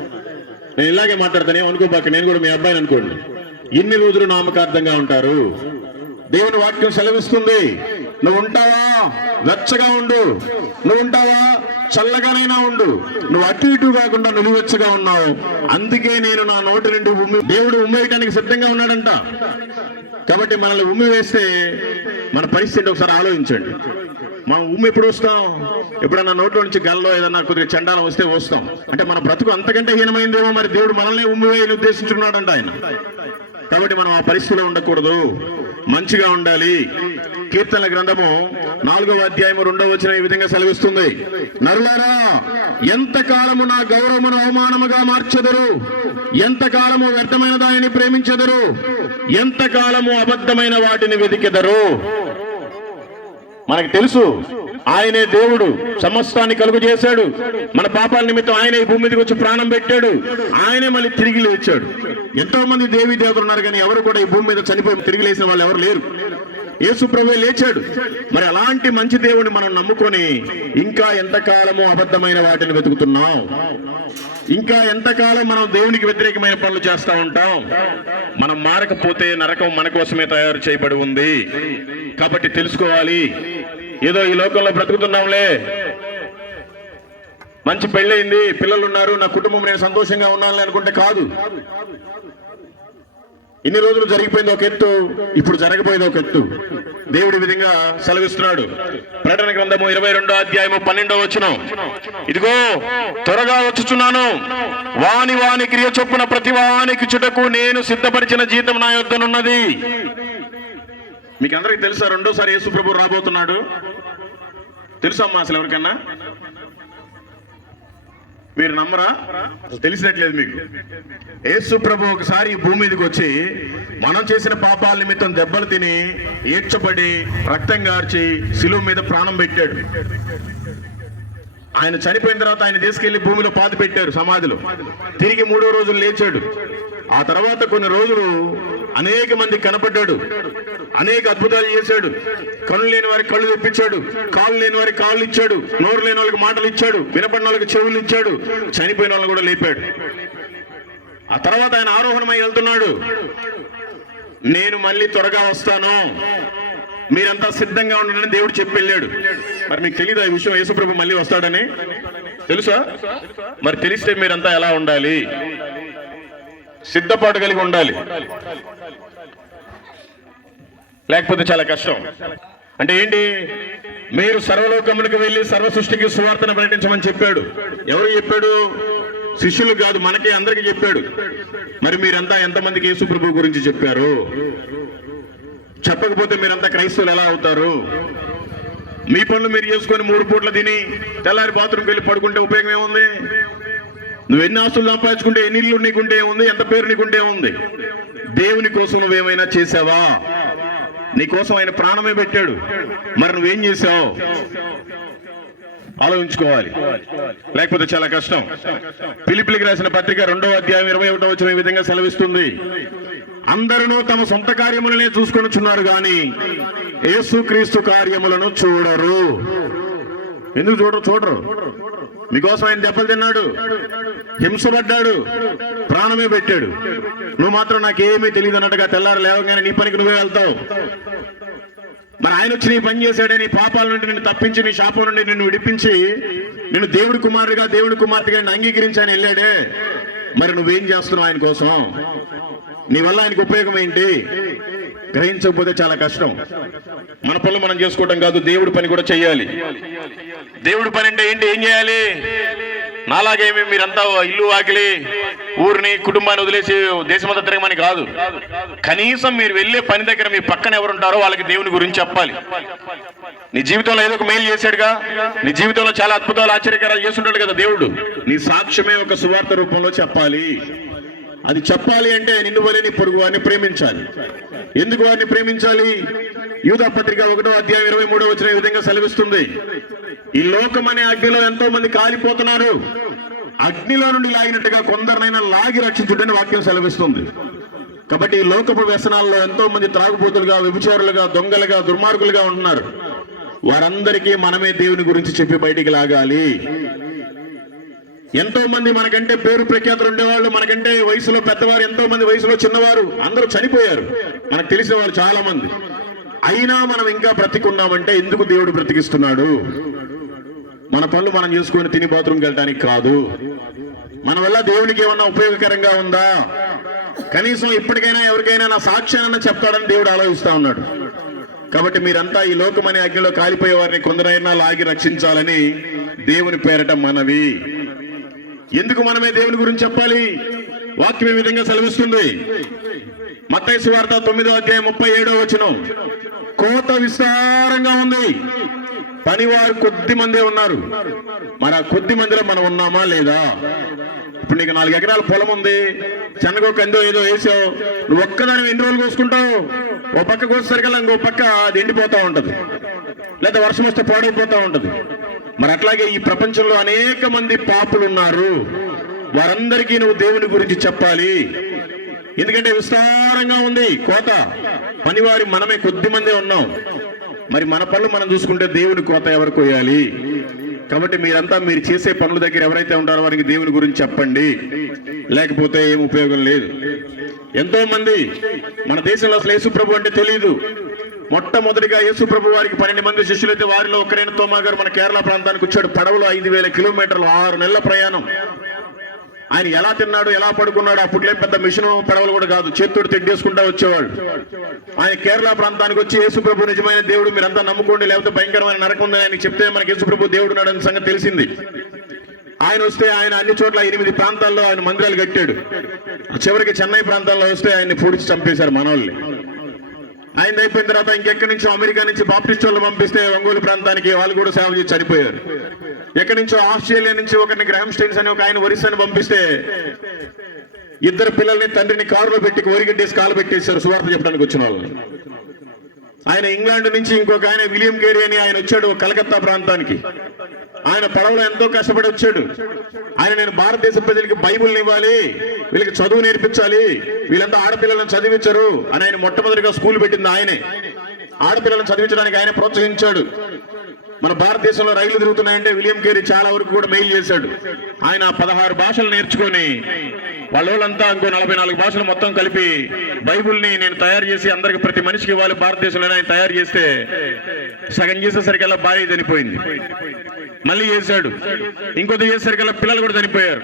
నేను ఇలాగే మాట్లాడతాను, ఏమనుకోబాక, నేను కూడా మీ అబ్బాయిని అనుకోండి. ఇన్ని రోజులు నామకార్థంగా ఉంటారు. దేవుని వాక్యం సెలవిస్తుంది, నువ్వు ఉంటావా వెచ్చగా ఉండు, నువ్వు ఉంటావా చల్లగానైనా ఉండు, నువ్వు అటు ఇటు కాకుండా నులివెచ్చగా ఉన్నావు. అందుకే నేను నా నోటి నుండి దేవుడు ఉమ్మేయటానికి సిద్ధంగా ఉన్నాడంట. కాబట్టి మనల్ని ఉమ్మి వేస్తే మన పరిస్థితి ఒకసారి ఆలోచించండి. మనం ఉమ్మి ఎప్పుడు వస్తాం? ఎప్పుడన్నా నోట్లో నుంచి గల్లో ఏదన్నా కొద్దిగా చండాలం వస్తే వస్తాం. అంటే మన బ్రతుకు అంతకంటే హీనమైందేమో. మరి దేవుడు మనల్ని ఉమ్మి వేయని ఉద్దేశించున్నాడంట ఆయన. కాబట్టి మనం ఆ పరిస్థితిలో ఉండకూడదు, మంచిగా ఉండాలి. కీర్తనల గ్రంథము 4వ అధ్యాయము 2వ వచనం ఈ విధంగా సెలవిస్తుంది. నరులారా, ఎంతకాలము నా గౌరవమును అవమానముగా మార్చెదరు, ఎంతకాలము వ్యర్థమైన దానిని ప్రేమించెదరు, ఎంతకాలము అబద్ధమైన వాటిని వెతికెదరు. మనకు తెలుసు ఆయనే దేవుడు, సమస్తాన్ని కలుగు చేశాడు. మన పాపాల నిమిత్తం ఆయన ఈ భూమి మీదకి వచ్చి ప్రాణం పెట్టాడు. ఆయనే మళ్ళీ తిరిగి లేచాడు. ఎంతో మంది దేవీ దేవతలు ఉన్నారు, కానీ ఎవరు కూడా ఈ భూమి మీద చనిపోయి తిరిగి లేచిన వాళ్ళు ఎవరు లేరు. యేసు ప్రభువే లేచాడు. మరి అలాంటి మంచి దేవుడిని మనం నమ్ముకొని ఇంకా ఎంతకాలము అబద్ధమైన వాటిని వెతుకుతున్నాం? ఇంకా ఎంతకాలం మనం దేవునికి వ్యతిరేకమైన పనులు చేస్తా ఉంటాం? మనం మారకపోతే నరకం మన కోసమే తయారు చేయబడి ఉంది. కాబట్టి తెలుసుకోవాలి. ఏదో ఈ లోకంలో బ్రతుకుతున్నాంలే, మంచి పెళ్ళయింది, పిల్లలు ఉన్నారు, నా కుటుంబం నేను సంతోషంగా ఉన్నానులే అనుకుంటే కాదు. ఇన్ని రోజులు జరిగిపోయింది ఒక ఎత్తు, ఇప్పుడు జరగబోయేది ఒక ఎత్తు. దేవుడి విధంగా సెలవిస్తున్నాడు. ప్రకటన గ్రంథము 22వ అధ్యాయము 12వ వచనం. ఇదిగో త్వరగా వచ్చుచున్నాను, వాని వాని క్రియ చొప్పున ప్రతి వానికి చుటకు నేను సిద్ధపరిచిన జీతం నా యొద్దనున్నది. మీకు అందరికీ తెలుసా రెండోసారి యేసు ప్రభు రాబోతున్నాడు? తెలుసా అమ్మా అసలు ఎవరికన్నా? మీరు నమ్మరా? తెలిసినట్లేదు మీకు. యేసు ప్రభు ఒకసారి ఈ భూమి మీదకి వచ్చి మనం చేసిన పాపాల నిమిత్తం దెబ్బలు తిని ఏడ్చబడి రక్తం గార్చి శిలువ మీద ప్రాణం పెట్టాడు. ఆయన చనిపోయిన తర్వాత ఆయన తీసుకెళ్లి భూమిలో పాతి పెట్టారు సమాధిలో. తిరిగి 3వ రోజులు లేచాడు. ఆ తర్వాత కొన్ని రోజులు అనేక మంది కనపడ్డాడు, అనేక అద్భుతాలు చేశాడు. కళ్ళు లేని వారికి కళ్ళు తెప్పించాడు, కాళ్ళు లేని వారికి కాళ్ళు ఇచ్చాడు, నోరు లేని వాళ్ళకి మాటలు ఇచ్చాడు, వినపడిన వాళ్ళకి చెవులు ఇచ్చాడు, చనిపోయిన వాళ్ళని కూడా లేపాడు. ఆ తర్వాత ఆయన ఆరోహణమై వెళ్తున్నాడు. నేను మళ్ళీ త్వరగా వస్తాను, మీరంతా సిద్ధంగా ఉండండి దేవుడు చెప్పి వెళ్ళాడు. మరి మీకు తెలియదు ఈ విషయం, యేసుప్రభు మళ్ళీ వస్తాడని తెలుసా? మరి తెలిస్తే మీరంతా ఎలా ఉండాలి? సిద్ధపాటు కలిగి ఉండాలి, లేకపోతే చాలా కష్టం. అంటే ఏంటి? మీరు సర్వలోకములకు వెళ్ళి సర్వ సృష్టికి సువార్తను ప్రకటించమని చెప్పాడు. ఎవరు చెప్పాడు? శిష్యులు కాదు, మనకి అందరికి చెప్పాడు. మరి మీరంతా ఎంతమందికి యేసు ప్రభు గురించి చెప్పారు? చెప్పకపోతే మీరంతా క్రైస్తవులు ఎలా అవుతారు? మీ పనులు మీరు చేసుకొని 3 పూట్ల తిని తెల్లారి బాత్రూమ్కి వెళ్ళి పడుకుంటే ఉపయోగం ఏముంది? నువ్వు ఎన్ని ఆస్తులు సంపాదించుకుంటే, ఎన్ని ఇల్లు నీకుంటే ఏముంది? ఎంత పేరు నీకుంటే ఏముంది? దేవుని కోసం నువ్వేమైనా చేసావా? నీ కోసం ఆయన ప్రాణమే పెట్టాడు. మరి నువ్వేం చేసావు? ఆలోచించుకోవాలి, లేకపోతే చాలా కష్టం. ఫిలిప్పీయులకు రాసిన పత్రిక 2వ అధ్యాయం 21వ వచనం ఈ విధంగా సెలవిస్తుంది: అందరూ తమ సొంత కార్యములనే చూసుకొనుచున్నారు గాని యేసుక్రీస్తు కార్యములను చూడరు. ఎందుకు చూడరు? మీకోసం ఆయన దెబ్బలు తిన్నాడు, హింసపడ్డాడు, ప్రాణమే పెట్టాడు. నువ్వు మాత్రం నాకేమీ తెలియదు అన్నట్టుగా తెల్లారు లేవగానే నీ పనికి నువ్వే వెళ్తావు. మరి ఆయన వచ్చి నీ పని చేశాడే, నీ పాపాల నుండి నిన్ను తప్పించి, నీ శాపం నుండి నిన్ను విడిపించి, నిన్ను దేవుడి కుమారుడిగా దేవుడి కుమార్తెగా అంగీకరించి ఆయన వెళ్ళాడే. మరి నువ్వేం చేస్తున్నావు ఆయన కోసం? నీ వల్ల ఆయనకు ఉపయోగం ఏంటి? గ్రహించకపోతే చాలా కష్టం. మన పనులు మనం చేసుకోవడం కాదు, దేవుడి పని కూడా చెయ్యాలి. దేవుడి పని అంటే ఏంటి? ఏం చేయాలి? నాలాగేమి మీరంతా ఇల్లు వాకిలి ఊరిని కుటుంబాన్ని వదిలేసి దేశమంతా తిరగమని కాదు. కనీసం మీరు వెళ్ళే పని దగ్గర మీ పక్కన ఎవరుంటారో వాళ్ళకి దేవుని గురించి చెప్పాలి. నీ జీవితంలో ఏదో ఒక మేలు చేశాడుగా, నీ జీవితంలో చాలా అద్భుతాలు ఆశ్చర్యకరాలు చేస్తుంటాడు కదా దేవుడు. నీ సాక్ష్యమే ఒక సువార్త రూపంలో చెప్పాలి. అది చెప్పాలి అంటే నిన్ను వలె నీ పొరుగు వారిని ప్రేమించాలి. ఎందుకు వారిని ప్రేమించాలి? యూదా పత్రిక 1వ అధ్యాయం 23వ వచనం ఈ విధంగా సెలవిస్తుంది: ఈ లోకం అనే అగ్నిలో ఎంతో మంది కాలిపోతున్నారు, అగ్నిలో నుండి లాగినట్టుగా కొందరినైనా లాగి రక్షించుడని వాక్యం సెలవిస్తుంది. కాబట్టి ఈ లోకపు వ్యసనాల్లో ఎంతో మంది త్రాగుబోతులుగా, వ్యభిచారులుగా, దొంగలుగా, దుర్మార్గులుగా ఉంటున్నారు. వారందరికీ మనమే దేవుని గురించి చెప్పి బయటికి లాగాలి. ఎంతో మంది మనకంటే పేరు ప్రఖ్యాతులు ఉండేవాళ్ళు, మనకంటే వయసులో పెద్దవారు, ఎంతో మంది వయసులో చిన్నవారు అందరూ చనిపోయారు, మనకు తెలిసిన వాళ్ళు చాలా మంది. అయినా మనం ఇంకా బ్రతికున్నామంటే ఎందుకు దేవుడు బ్రతికిస్తున్నాడు? మన పనులు మనం చేసుకొని తిని బాత్రూమ్కి వెళ్ళడానికి కాదు. మన వల్ల దేవునికి ఏమన్నా ఉపయోగకరంగా ఉందా? కనీసం ఇప్పటికైనా ఎవరికైనా నా సాక్ష్యాన్ని చెప్తాడని దేవుడు ఆలోచిస్తా ఉన్నాడు. కాబట్టి మీరంతా ఈ లోకం అనే అగ్నిలో కాలిపోయే వారిని కొందరైనా లాగి రక్షించాలని దేవుని పేరట మనవి. ఎందుకు మనమే దేవుని గురించి చెప్పాలి? వాక్యం ఈ విధంగా సెలవిస్తుంది. మత్తయి సువార్త 9వ అధ్యాయం 37వ వచనం: కోత విస్తారంగా ఉంది, పనివారు కొద్ది మందే ఉన్నారు. మరి ఆ కొద్ది మందిలో మనం ఉన్నామా లేదా? ఇప్పుడు నీకు 4 ఎకరాల పొలం ఉంది, చెన్నగో కందో ఏదో వేసావు, నువ్వు ఒక్కదాని ఎన్ని రోజులు కోసుకుంటావు? ఓ పక్క కోసేసరికల్లా ఇంకో పక్క అది ఎండిపోతా ఉంటది, లేదా వర్షం వస్తే పాడైపోతా ఉంటది. మరి అట్లాగే ఈ ప్రపంచంలో అనేక మంది పాపులు ఉన్నారు. వారందరికీ నువ్వు దేవుని గురించి చెప్పాలి. ఎందుకంటే విస్తారంగా ఉంది కోత, పనివారి మనమే కొద్ది మందే ఉన్నాం. మరి మన పనులు మనం చూసుకుంటే దేవుని కోత ఎవరు కోయాలి? కాబట్టి మీరంతా మీరు చేసే పనుల దగ్గర ఎవరైతే ఉంటారో వారికి దేవుని గురించి చెప్పండి, లేకపోతే ఏం ఉపయోగం లేదు. ఎంతో మంది మన దేశంలో అసలు యేసు ప్రభు అంటే తెలియదు. మొట్టమొదటిగా యేసు ప్రభు వారికి 12 మంది శిష్యులైతే వారిలో ఒకరైన తోమా గారు మన కేరళ ప్రాంతానికి వచ్చాడు. పడవలో 5000 కిలోమీటర్లు, 6 నెలల ప్రయాణం. ఆయన ఎలా తిన్నాడు, ఎలా పడుకున్నాడు? అప్పుడులే పెద్ద మిషన్ పడవలు కూడా కాదు, చేతుడు తెగ్గేసుకుంటా వచ్చేవాడు. ఆయన కేరళ ప్రాంతానికి వచ్చి యేసు ప్రభు నిజమైన దేవుడు, మీరంతా నమ్ముకోండి లేకపోతే భయంకరమైన నరకం ఉందని ఆయన చెప్తే మనకి యేసు ప్రభు దేవుడు ఉన్నాడని సంగతి తెలిసింది. ఆయన వస్తే ఆయన అన్ని చోట్ల 8 ప్రాంతాల్లో ఆయన మందిరాలు కట్టాడు. చివరికి చెన్నై ప్రాంతాల్లో వస్తే ఆయన్ని పొడిచి చంపేశారు మనోళ్ళని. ఆయన అయిపోయిన తర్వాత ఇంకెక్కడి నుంచో అమెరికా నుంచి బాప్టిస్ట్ వాళ్ళు పంపిస్తే ఒంగోలు ప్రాంతానికి వాళ్ళు కూడా సేవ చేసి చనిపోయారు. ఎక్కడి నుంచో ఆస్ట్రేలియా నుంచి ఒకరిని గ్రామ్ స్టైన్స్ అని ఒక ఆయన ఒరిస్సాని పంపిస్తే 2 పిల్లల్ని తండ్రిని కారులో పెట్టి ఒరిగడ్డేసి కాలు పెట్టేశారు సువార్త చెప్పడానికి వచ్చిన వాళ్ళని. ఆయన ఇంగ్లాండ్ నుంచి ఇంకొక ఆయన విలియం కేరీ అని ఆయన వచ్చాడు కలకత్తా ప్రాంతానికి. ఆయన పడవలో ఎంతో కష్టపడి వచ్చాడు. ఆయన నేను భారతదేశ ప్రజలకి బైబుల్ని ఇవ్వాలి, వీళ్ళకి చదువు నేర్పించాలి, వీళ్ళంతా ఆడపిల్లలను చదివించరు అని ఆయన మొట్టమొదటిగా స్కూల్ పెట్టింది ఆయనే. ఆడపిల్లలను చదివించడానికి ఆయన ప్రోత్సహించాడు. మన భారతదేశంలో రైళ్లు తిరుగుతున్నాయంటే విలియం కేరీ చాలా వరకు కూడా మెయిల్ చేశాడు. ఆయన 16 భాషలు నేర్చుకొని వాళ్ళంతా ఇంకో 44 భాషలు మొత్తం కలిపి బైబుల్ని నేను తయారు చేసి అందరికి ప్రతి మనిషికి ఇవ్వాలి భారతదేశంలో ఆయన తయారు చేస్తే సగం చేసేసరికల్లా భార్య చనిపోయింది. మళ్ళీ చేశాడు, ఇంకొద్ది చేసేసరికల్లా పిల్లలు కూడా చనిపోయారు.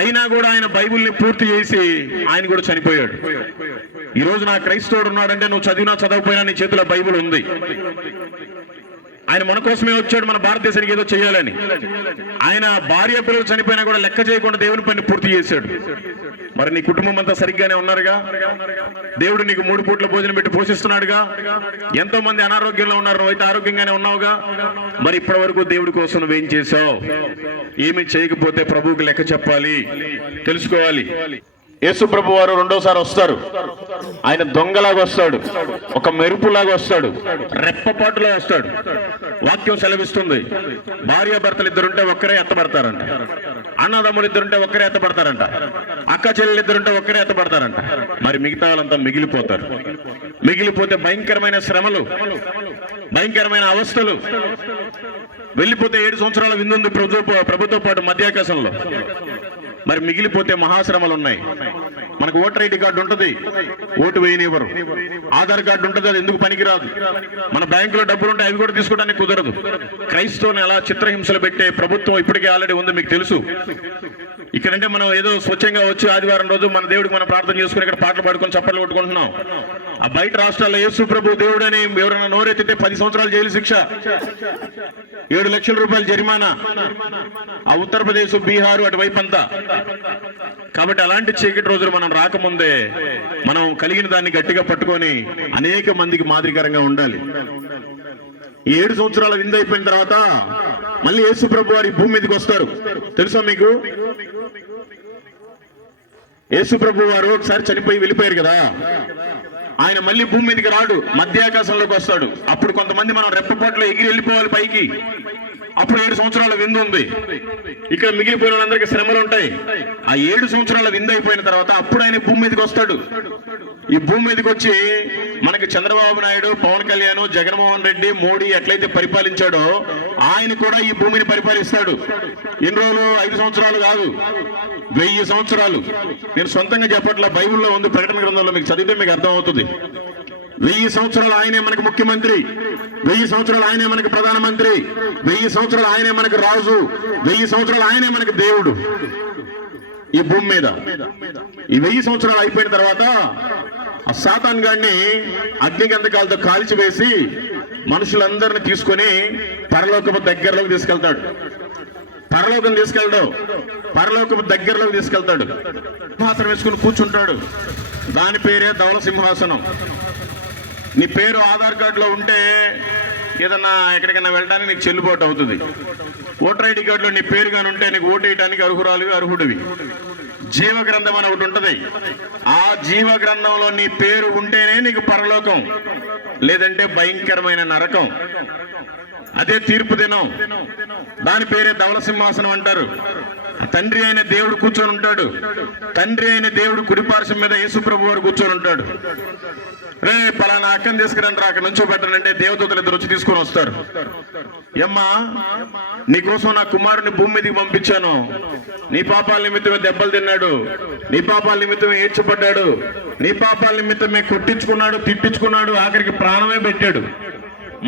అయినా కూడా ఆయన బైబుల్ని పూర్తి చేసి ఆయన కూడా చనిపోయాడు. ఈ రోజు నా క్రైస్తవుడు ఉన్నాడంటే నువ్వు చదివినా చదవకపోయినా నీ చేతిలో బైబుల్ ఉంది. ఆయన మన కోసమే వచ్చాడు, మన భారతదేశానికి ఏదో చేయాలని. ఆయన భార్య పిల్లలు చనిపోయినా కూడా లెక్క చేయకుండా దేవుని పని పూర్తి చేశాడు. మరి నీ కుటుంబం అంతా సరిగ్గానే ఉన్నారుగా? దేవుడు నీకు 3 పూట్ల భోజనం పెట్టి పోషిస్తున్నాడుగా? ఎంతో మంది అనారోగ్యంలో ఉన్నారు, నువ్వు అయితే ఆరోగ్యంగానే ఉన్నావుగా? మరి ఇప్పటి వరకు దేవుడి కోసం నువ్వేం చేశావు? ఏమి చేయకపోతే ప్రభువుకి లెక్క చెప్పాలి, తెలుసుకోవాలి. యేసు ప్రభు వారు రెండోసారి వస్తారు. ఆయన దొంగలాగా వస్తాడు, ఒక మెరుపులాగా వస్తాడు, రెప్పపాటులా వస్తాడు. వాక్యం సెలవిస్తుంది, భార్యాభర్తలు ఇద్దరుంటే ఒక్కరే ఎత్తబడతారంట, అన్నదమ్ములు ఇద్దరుంటే ఒక్కరే ఎత్తబడతారంట, అక్క చెల్లెలు ఇద్దరుంటే ఒక్కరే ఎత్తబడతారంట. మరి మిగతా వాళ్ళంతా మిగిలిపోతారు. మిగిలిపోతే భయంకరమైన శ్రమలు, భయంకరమైన అవస్థలు. వెళ్ళిపోతే 7 సంవత్సరాల విందుంది ప్రభుత్వ పాటు మధ్యాకాశంలో. మరి మిగిలిపోతే మహాశ్రమలు ఉన్నాయి. మనకు ఓటర్ ఐడి కార్డు ఉంటుంది, ఓటు వేయనివ్వరు. ఆధార్ కార్డు ఉంటుంది, అది ఎందుకు పనికిరాదు. మన బ్యాంకులో డబ్బులు ఉంటాయి, అవి కూడా తీసుకోవడానికి కుదరదు. క్రైస్తవుని అలా చిత్రహింసలు పెట్టే ప్రభుత్వం ఇప్పటికే ఆల్రెడీ ఉంది, మీకు తెలుసు. ఇక్కడంటే మనం ఏదో స్వచ్ఛంగా వచ్చి ఆదివారం రోజు మన దేవుడికి మనం ప్రార్థన చేసుకుని ఇక్కడ పాటలు పాడుకొని చప్పట్లు కొట్టుకుంటున్నాం. ఆ బయట రాష్ట్రాల్లో యేసు ప్రభు దేవుడు అని ఎవరైనా నోరెత్తితే 10 సంవత్సరాలు జైలు శిక్ష, 7 లక్షల రూపాయలు జరిమానా. ఆ ఉత్తరప్రదేశ్, బీహారు అటువైపు అంతా. కాబట్టి అలాంటి చీకటి రోజులు మనం రాకముందే మనం కలిగిన దాన్ని గట్టిగా పట్టుకొని అనేక మందికి మాదిరికరంగా ఉండాలి. ఈ 7 సంవత్సరాల విందు అయిపోయిన తర్వాత మళ్ళీ యేసు ప్రభు వారి భూమి మీదకి వస్తారు. తెలుసా మీకు? యేసు ప్రభు వారు ఒకసారి చనిపోయి వెళ్ళిపోయారు కదా, ఆయన మళ్ళీ భూమి మీదకి రాడు, మధ్యాకాశంలోకి వస్తాడు. అప్పుడు కొంతమంది మనం రెప్పపాట్లో ఎగిరి వెళ్ళిపోవాలి పైకి. అప్పుడు 7 సంవత్సరాల విందు ఉంది. ఇక్కడ మిగిలిపోయిన వాళ్ళందరికీ శ్రమలు ఉంటాయి. ఆ 7 సంవత్సరాల విందు అయిపోయిన తర్వాత అప్పుడు ఆయన భూమి మీదకి వస్తాడు. ఈ భూమి మీదకి వచ్చి మనకి చంద్రబాబు నాయుడు, పవన్ కళ్యాణ్, జగన్మోహన్ రెడ్డి, మోడీ ఎట్లయితే పరిపాలించాడో ఆయన కూడా ఈ భూమిని పరిపాలిస్తాడు. ఎన్ని రోజులు? 5 సంవత్సరాలు కాదు, 1000 సంవత్సరాలు. నేను సొంతంగా చెప్పట్లా, బైబిల్లో ఉంది, ప్రకటన గ్రంథంలో. మీకు చదివితే మీకు అర్థం అవుతుంది. 1000 సంవత్సరాలు ఆయనే మనకు ముఖ్యమంత్రి, 1000 సంవత్సరాలు ఆయనే మనకు ప్రధానమంత్రి, 1000 సంవత్సరాలు ఆయనే మనకు రాజు, 1000 సంవత్సరాలు ఆయనే మనకు దేవుడు ఈ భూమి మీద. ఈ 1000 సంవత్సరాలు అయిపోయిన తర్వాత ఆ సాతాన్ గాడిని అగ్నిగంధకాలతో కాల్చివేసి మనుషులందరిని తీసుకొని పరలోకపు దగ్గరలోకి తీసుకెళ్తాడు. పరలోకం తీసుకెళ్ళడు, పరలోకపు దగ్గరలోకి తీసుకెళ్తాడు. సింహాసనం వేసుకుని కూర్చుంటాడు. దాని పేరే ధవళ సింహాసనం. నీ పేరు ఆధార్ కార్డులో ఉంటే ఏదన్నా ఎక్కడికైనా వెళ్ళడానికి నీకు చెల్లుబాటు అవుతుంది. ఓటర్ ఐడి కార్డులో నీ పేరు కానీ ఉంటే నీకు ఓటు వేయడానికి అర్హుడివి. జీవ గ్రంథం అని ఒకటి ఉంటుంది. ఆ జీవ గ్రంథంలో నీ పేరు ఉంటేనే నీకు పరలోకం, లేదంటే భయంకరమైన నరకం. అదే తీర్పు దినం. దాని పేరే ధవళ సింహాసనం అంటారు. తండ్రి అయిన దేవుడు కూర్చొని ఉంటాడు. తండ్రి అయిన దేవుడు కుడిపార్శ్వం మీద యేసు ప్రభు వారు కూర్చొని ఉంటాడు. రే పలానా అక్కని తీసుకురండి రా, అక్కడ నుంచో పెట్టనంటే దేవదూతలు 2 వచ్చి తీసుకొని వస్తారు. ఏమ్మా, నీకోసం నా కుమారుని భూమి మీదకి పంపించాను. నీ పాపాల నిమిత్తమే దెబ్బలు తిన్నాడు, నీ పాపాల నిమిత్తమే ఏడ్చబడ్డాడు, నీ పాపాల నిమిత్తమే కొట్టించుకున్నాడు, తిట్టించుకున్నాడు, ఆఖరికి ప్రాణమే పెట్టాడు.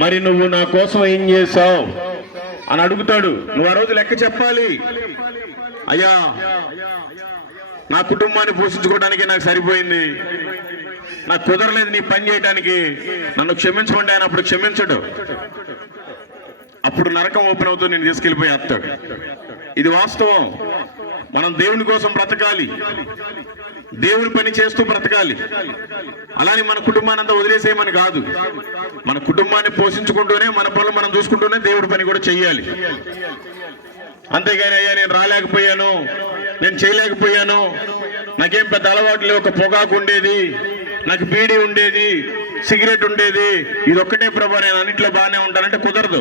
మరి నువ్వు నా కోసం ఏం చేశావు అని అడుగుతాడు. నువ్వు ఆ రోజు లెక్క చెప్పాలి. అయ్యా, నా కుటుంబాన్ని పోషించుకోవడానికి నాకు సరిపోయింది, నాకు కుదరలేదు నీ పని చేయడానికి, నన్ను క్షమించమంటే ఆయన అప్పుడు క్షమించడు. అప్పుడు నరకం ఓపెన్ అవుతూ నేను తీసుకెళ్ళిపోయి వేస్తాడు. ఇది వాస్తవం. మనం దేవుని కోసం బ్రతకాలి, దేవుని పని చేస్తూ బ్రతకాలి. అలానే మన కుటుంబాన్ని అంతా వదిలేసేయమని కాదు. మన కుటుంబాన్ని పోషించుకుంటూనే, మన పనులు మనం చూసుకుంటూనే దేవుడి పని కూడా చెయ్యాలి. అంతేగాని అయ్యా నేను రాలేకపోయాను, నేను చేయలేకపోయాను, నాకేం పెద్ద అలవాటు లేవు, ఒక పొగాకు ఉండేది, నాకు బీడీ ఉండేది, సిగరెట్ ఉండేది, ఇది ఒక్కటే ప్రభా నేను అన్నింటిలో బాగానే ఉంటానంటే కుదరదు.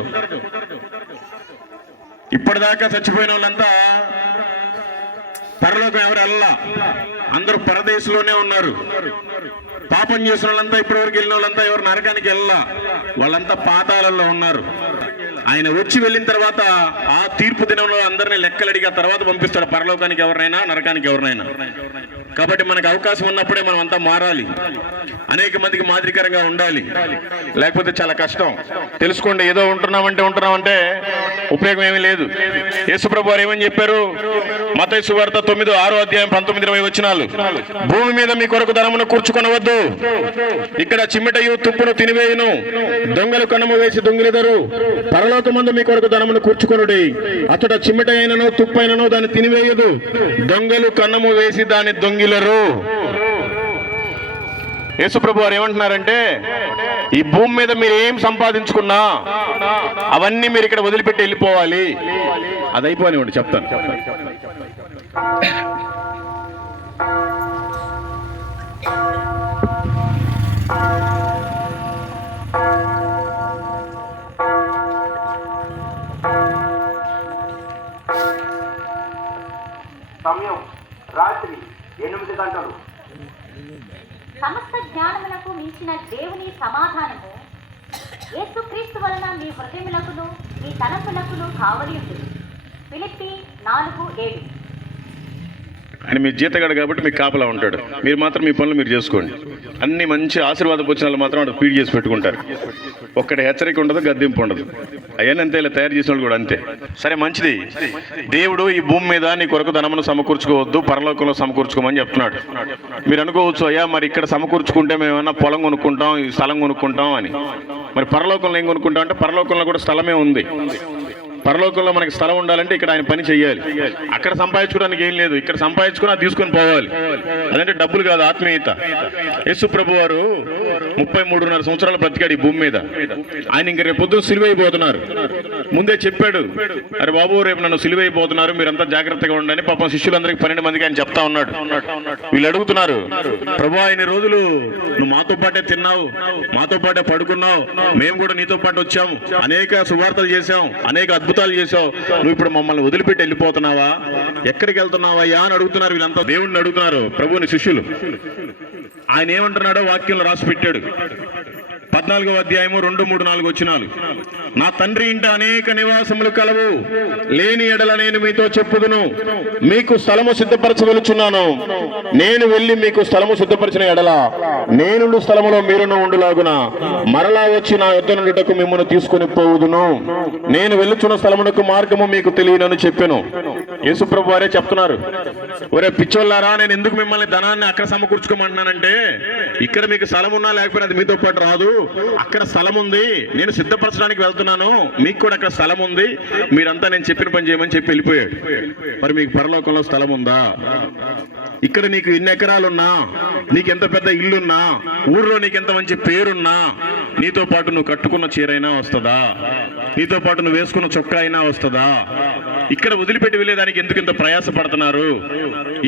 ఇప్పటిదాకా చచ్చిపోయిన వాళ్ళంతా పరలోకం ఎవరు వెళ్ళా, అందరూ పరదేశంలోనే ఉన్నారు. పాపం చేసిన వాళ్ళంతా, ఇప్పటివరకు వెళ్ళిన వాళ్ళంతా ఎవరు నరకానికి వెళ్ళా, వాళ్ళంతా పాతాళంలో ఉన్నారు. ఆయన వచ్చి వెళ్ళిన తర్వాత ఆ తీర్పు దినంలో అందరినీ లెక్కలడిగా తర్వాత పంపిస్తాడు పరలోకానికి ఎవరినైనా, నరకానికి ఎవరినైనా. కాబట్టి మనకు అవకాశం ఉన్నప్పుడే మనం అంతా మారాలి, అనేక మందికి మాదిరికరంగా ఉండాలి, లేకపోతే చాలా కష్టం. తెలుసుకోండి, ఏదో ఉంటున్నామంటే ఉపయోగం ఏమీ లేదు. యేసుప్రభు వారు ఏమని చెప్పారు? మత్తయి సువార్త 9:6-19-20 వచనాలు, భూమి మీద మీ కొరకు ధనమును కూర్చుకొనవద్దు, ఇక్కడ చిమ్మెటయు తుప్పును తినివేయును, దొంగలు కన్నము వేసి దొంగిలిదరు, పరలోకమందు మీ కొరకు ధనమును కూర్చుకొనుడి, అతడ చిమ్మెట అయినను తుప్పైనను దాన్ని తినివేయదు, దొంగలు కన్నము వేసి దాన్ని దొంగిలరు. యేసుప్రభు వారు ఏమంటున్నారంటే, ఈ భూమి మీద మీరు ఏం సంపాదించుకున్నా అవన్నీ మీరు ఇక్కడ వదిలిపెట్టి వెళ్ళిపోవాలి. అది అయిపోనివ్వండి, చెప్తాను. సమయం రాత్రి 8 గంటలు. సమస్త జ్ఞానములకు మించిన దేవుని సమాధానము యేసుక్రీస్తు వలన మీ హృదయములకును మీ తలంపులకును కావలి ఉంటుంది. ఫిలిప్పీ 4:7. ఆయన మీ జీతగాడు కాబట్టి మీకు కాపలా ఉంటాడు. మీరు మాత్రం మీ పనులు మీరు చేసుకోండి. అన్ని మంచి ఆశీర్వాదపు వచ్చిన మాత్రం అక్కడ ఫీడ్ చేసి పెట్టుకుంటారు. ఒక్కటి హెచ్చరిక ఉండదు, గద్దింపు ఉండదు. అవన్నీ అంతే, ఇలా తయారు చేసిన వాళ్ళు కూడా అంతే. సరే, మంచిది. దేవుడు ఈ భూమి మీద నీ కొరకు ధనమును సమకూర్చుకోవద్దు, పరలోకంలో సమకూర్చుకోమని చెప్తున్నాడు. మీరు అనుకోవచ్చు, అయ్యా మరి ఇక్కడ సమకూర్చుకుంటే మేము ఏమన్నా పొలం కొనుక్కుంటాం, ఈ స్థలం కొనుక్కుంటాం అని. మరి పరలోకంలో ఏం కొనుక్కుంటాం అంటే, పరలోకంలో కూడా స్థలమే ఉంది. పరలోకంలో మనకి స్థలం ఉండాలంటే ఇక్కడ ఆయన పని చేయాలి. అక్కడ సంపాదించుకోవడానికి ఏం లేదు, ఇక్కడ సంపాదించుకుని అది తీసుకొని పోవాలి. అదంటే డబ్బులు కాదు, ఆత్మీయత. యేసు ప్రభు వారు 33.5 సంవత్సరాలు బ్రతికాడు ఈ భూమి మీద. ఆయన ఇంక రేపు పొద్దున సిలువైపోతున్నారు. ముందే చెప్పాడు, అరే బాబు రేపు నన్ను సిలువైపోతున్నారు, మీరంతా జాగ్రత్తగా ఉండండి. పాపం శిష్యులందరికీ 12 మందికి ఆయన చెప్తా ఉన్నాడు. వీళ్ళు అడుగుతున్నారు, ప్రభు ఇన్ని రోజులు నువ్వు మాతో పాటే తిన్నావు, మాతో పాటే పడుకున్నావు, మేము కూడా నీతో పాటు వచ్చాము, అనేక సువార్తలు చేశాం, అనేక అద్భుతాలు చేసావు, నువ్వు ఇప్పుడు మమ్మల్ని వదిలిపెట్టి వెళ్ళిపోతున్నావా, ఎక్కడికి వెళ్తున్నావయ్యా అని అడుగుతున్నారు. వీళ్ళంతా దేవుడిని అడుగుతున్నారు, ప్రభువుని శిష్యులు. ఆయన ఏమంటున్నాడో వాక్యంలో రాసి పెట్టాడు. 14వ అధ్యాయము 2, 3, 4 వచనాలు. నా తండ్రి ఇంట అనేక నివాసములు కలవు, లేని ఎడల నేను మీతో చెప్పుదును, మీకు స్థలము సిద్ధపరచవలుచున్నాను. నేను వెళ్ళి మీకు స్థలము సిద్ధపరిచిన ఎడల నేనుండు స్థలములో మీరును ఉండులాగున మరలా వచ్చి నా యొద్ద నుండుటకు మిమ్మల్ని తీసుకుని పోవుదును. నేను వెళ్ళుచున్న స్థలమునకు మార్గము మీకు తెలియనని చెప్పాను. యేసుప్రభు వారే చెప్తున్నారు, ఒరే పిచ్చోళ్ళారా, నేను ఎందుకు మిమ్మల్ని ధనాన్ని అక్కడ సమకూర్చుకోమంటున్నానంటే, ఇక్కడ మీకు స్థలం ఉన్నా లేకపోయినా అది మీతో పాటు రాదు. అక్కడ స్థలం ఉంది, నేను సిద్ధపరచడానికి వెళ్తున్నాను, మీకు కూడా అక్కడ స్థలం ఉంది, మీరంతా నేను చెప్పిన పని చేయమని చెప్పి వెళ్ళిపోయాడు. మరి మీకు పరలోకంలో స్థలం ఉందా? ఇక్కడ నీకు ఎన్ని ఎకరాలున్నా, నీకెంత పెద్ద ఇల్లున్నా, ఊర్లో నీకెంత మంచి పేరున్నా, నీతో పాటు నువ్వు కట్టుకున్న చీరైనా వస్తుందా? నీతో పాటు నువ్వు వేసుకున్న చొక్కా అయినా వస్తుందా? ఇక్కడ వదిలిపెట్టి వెళ్ళేదానికి ఎందుకు ఇంత ప్రయాసపడుతున్నారు?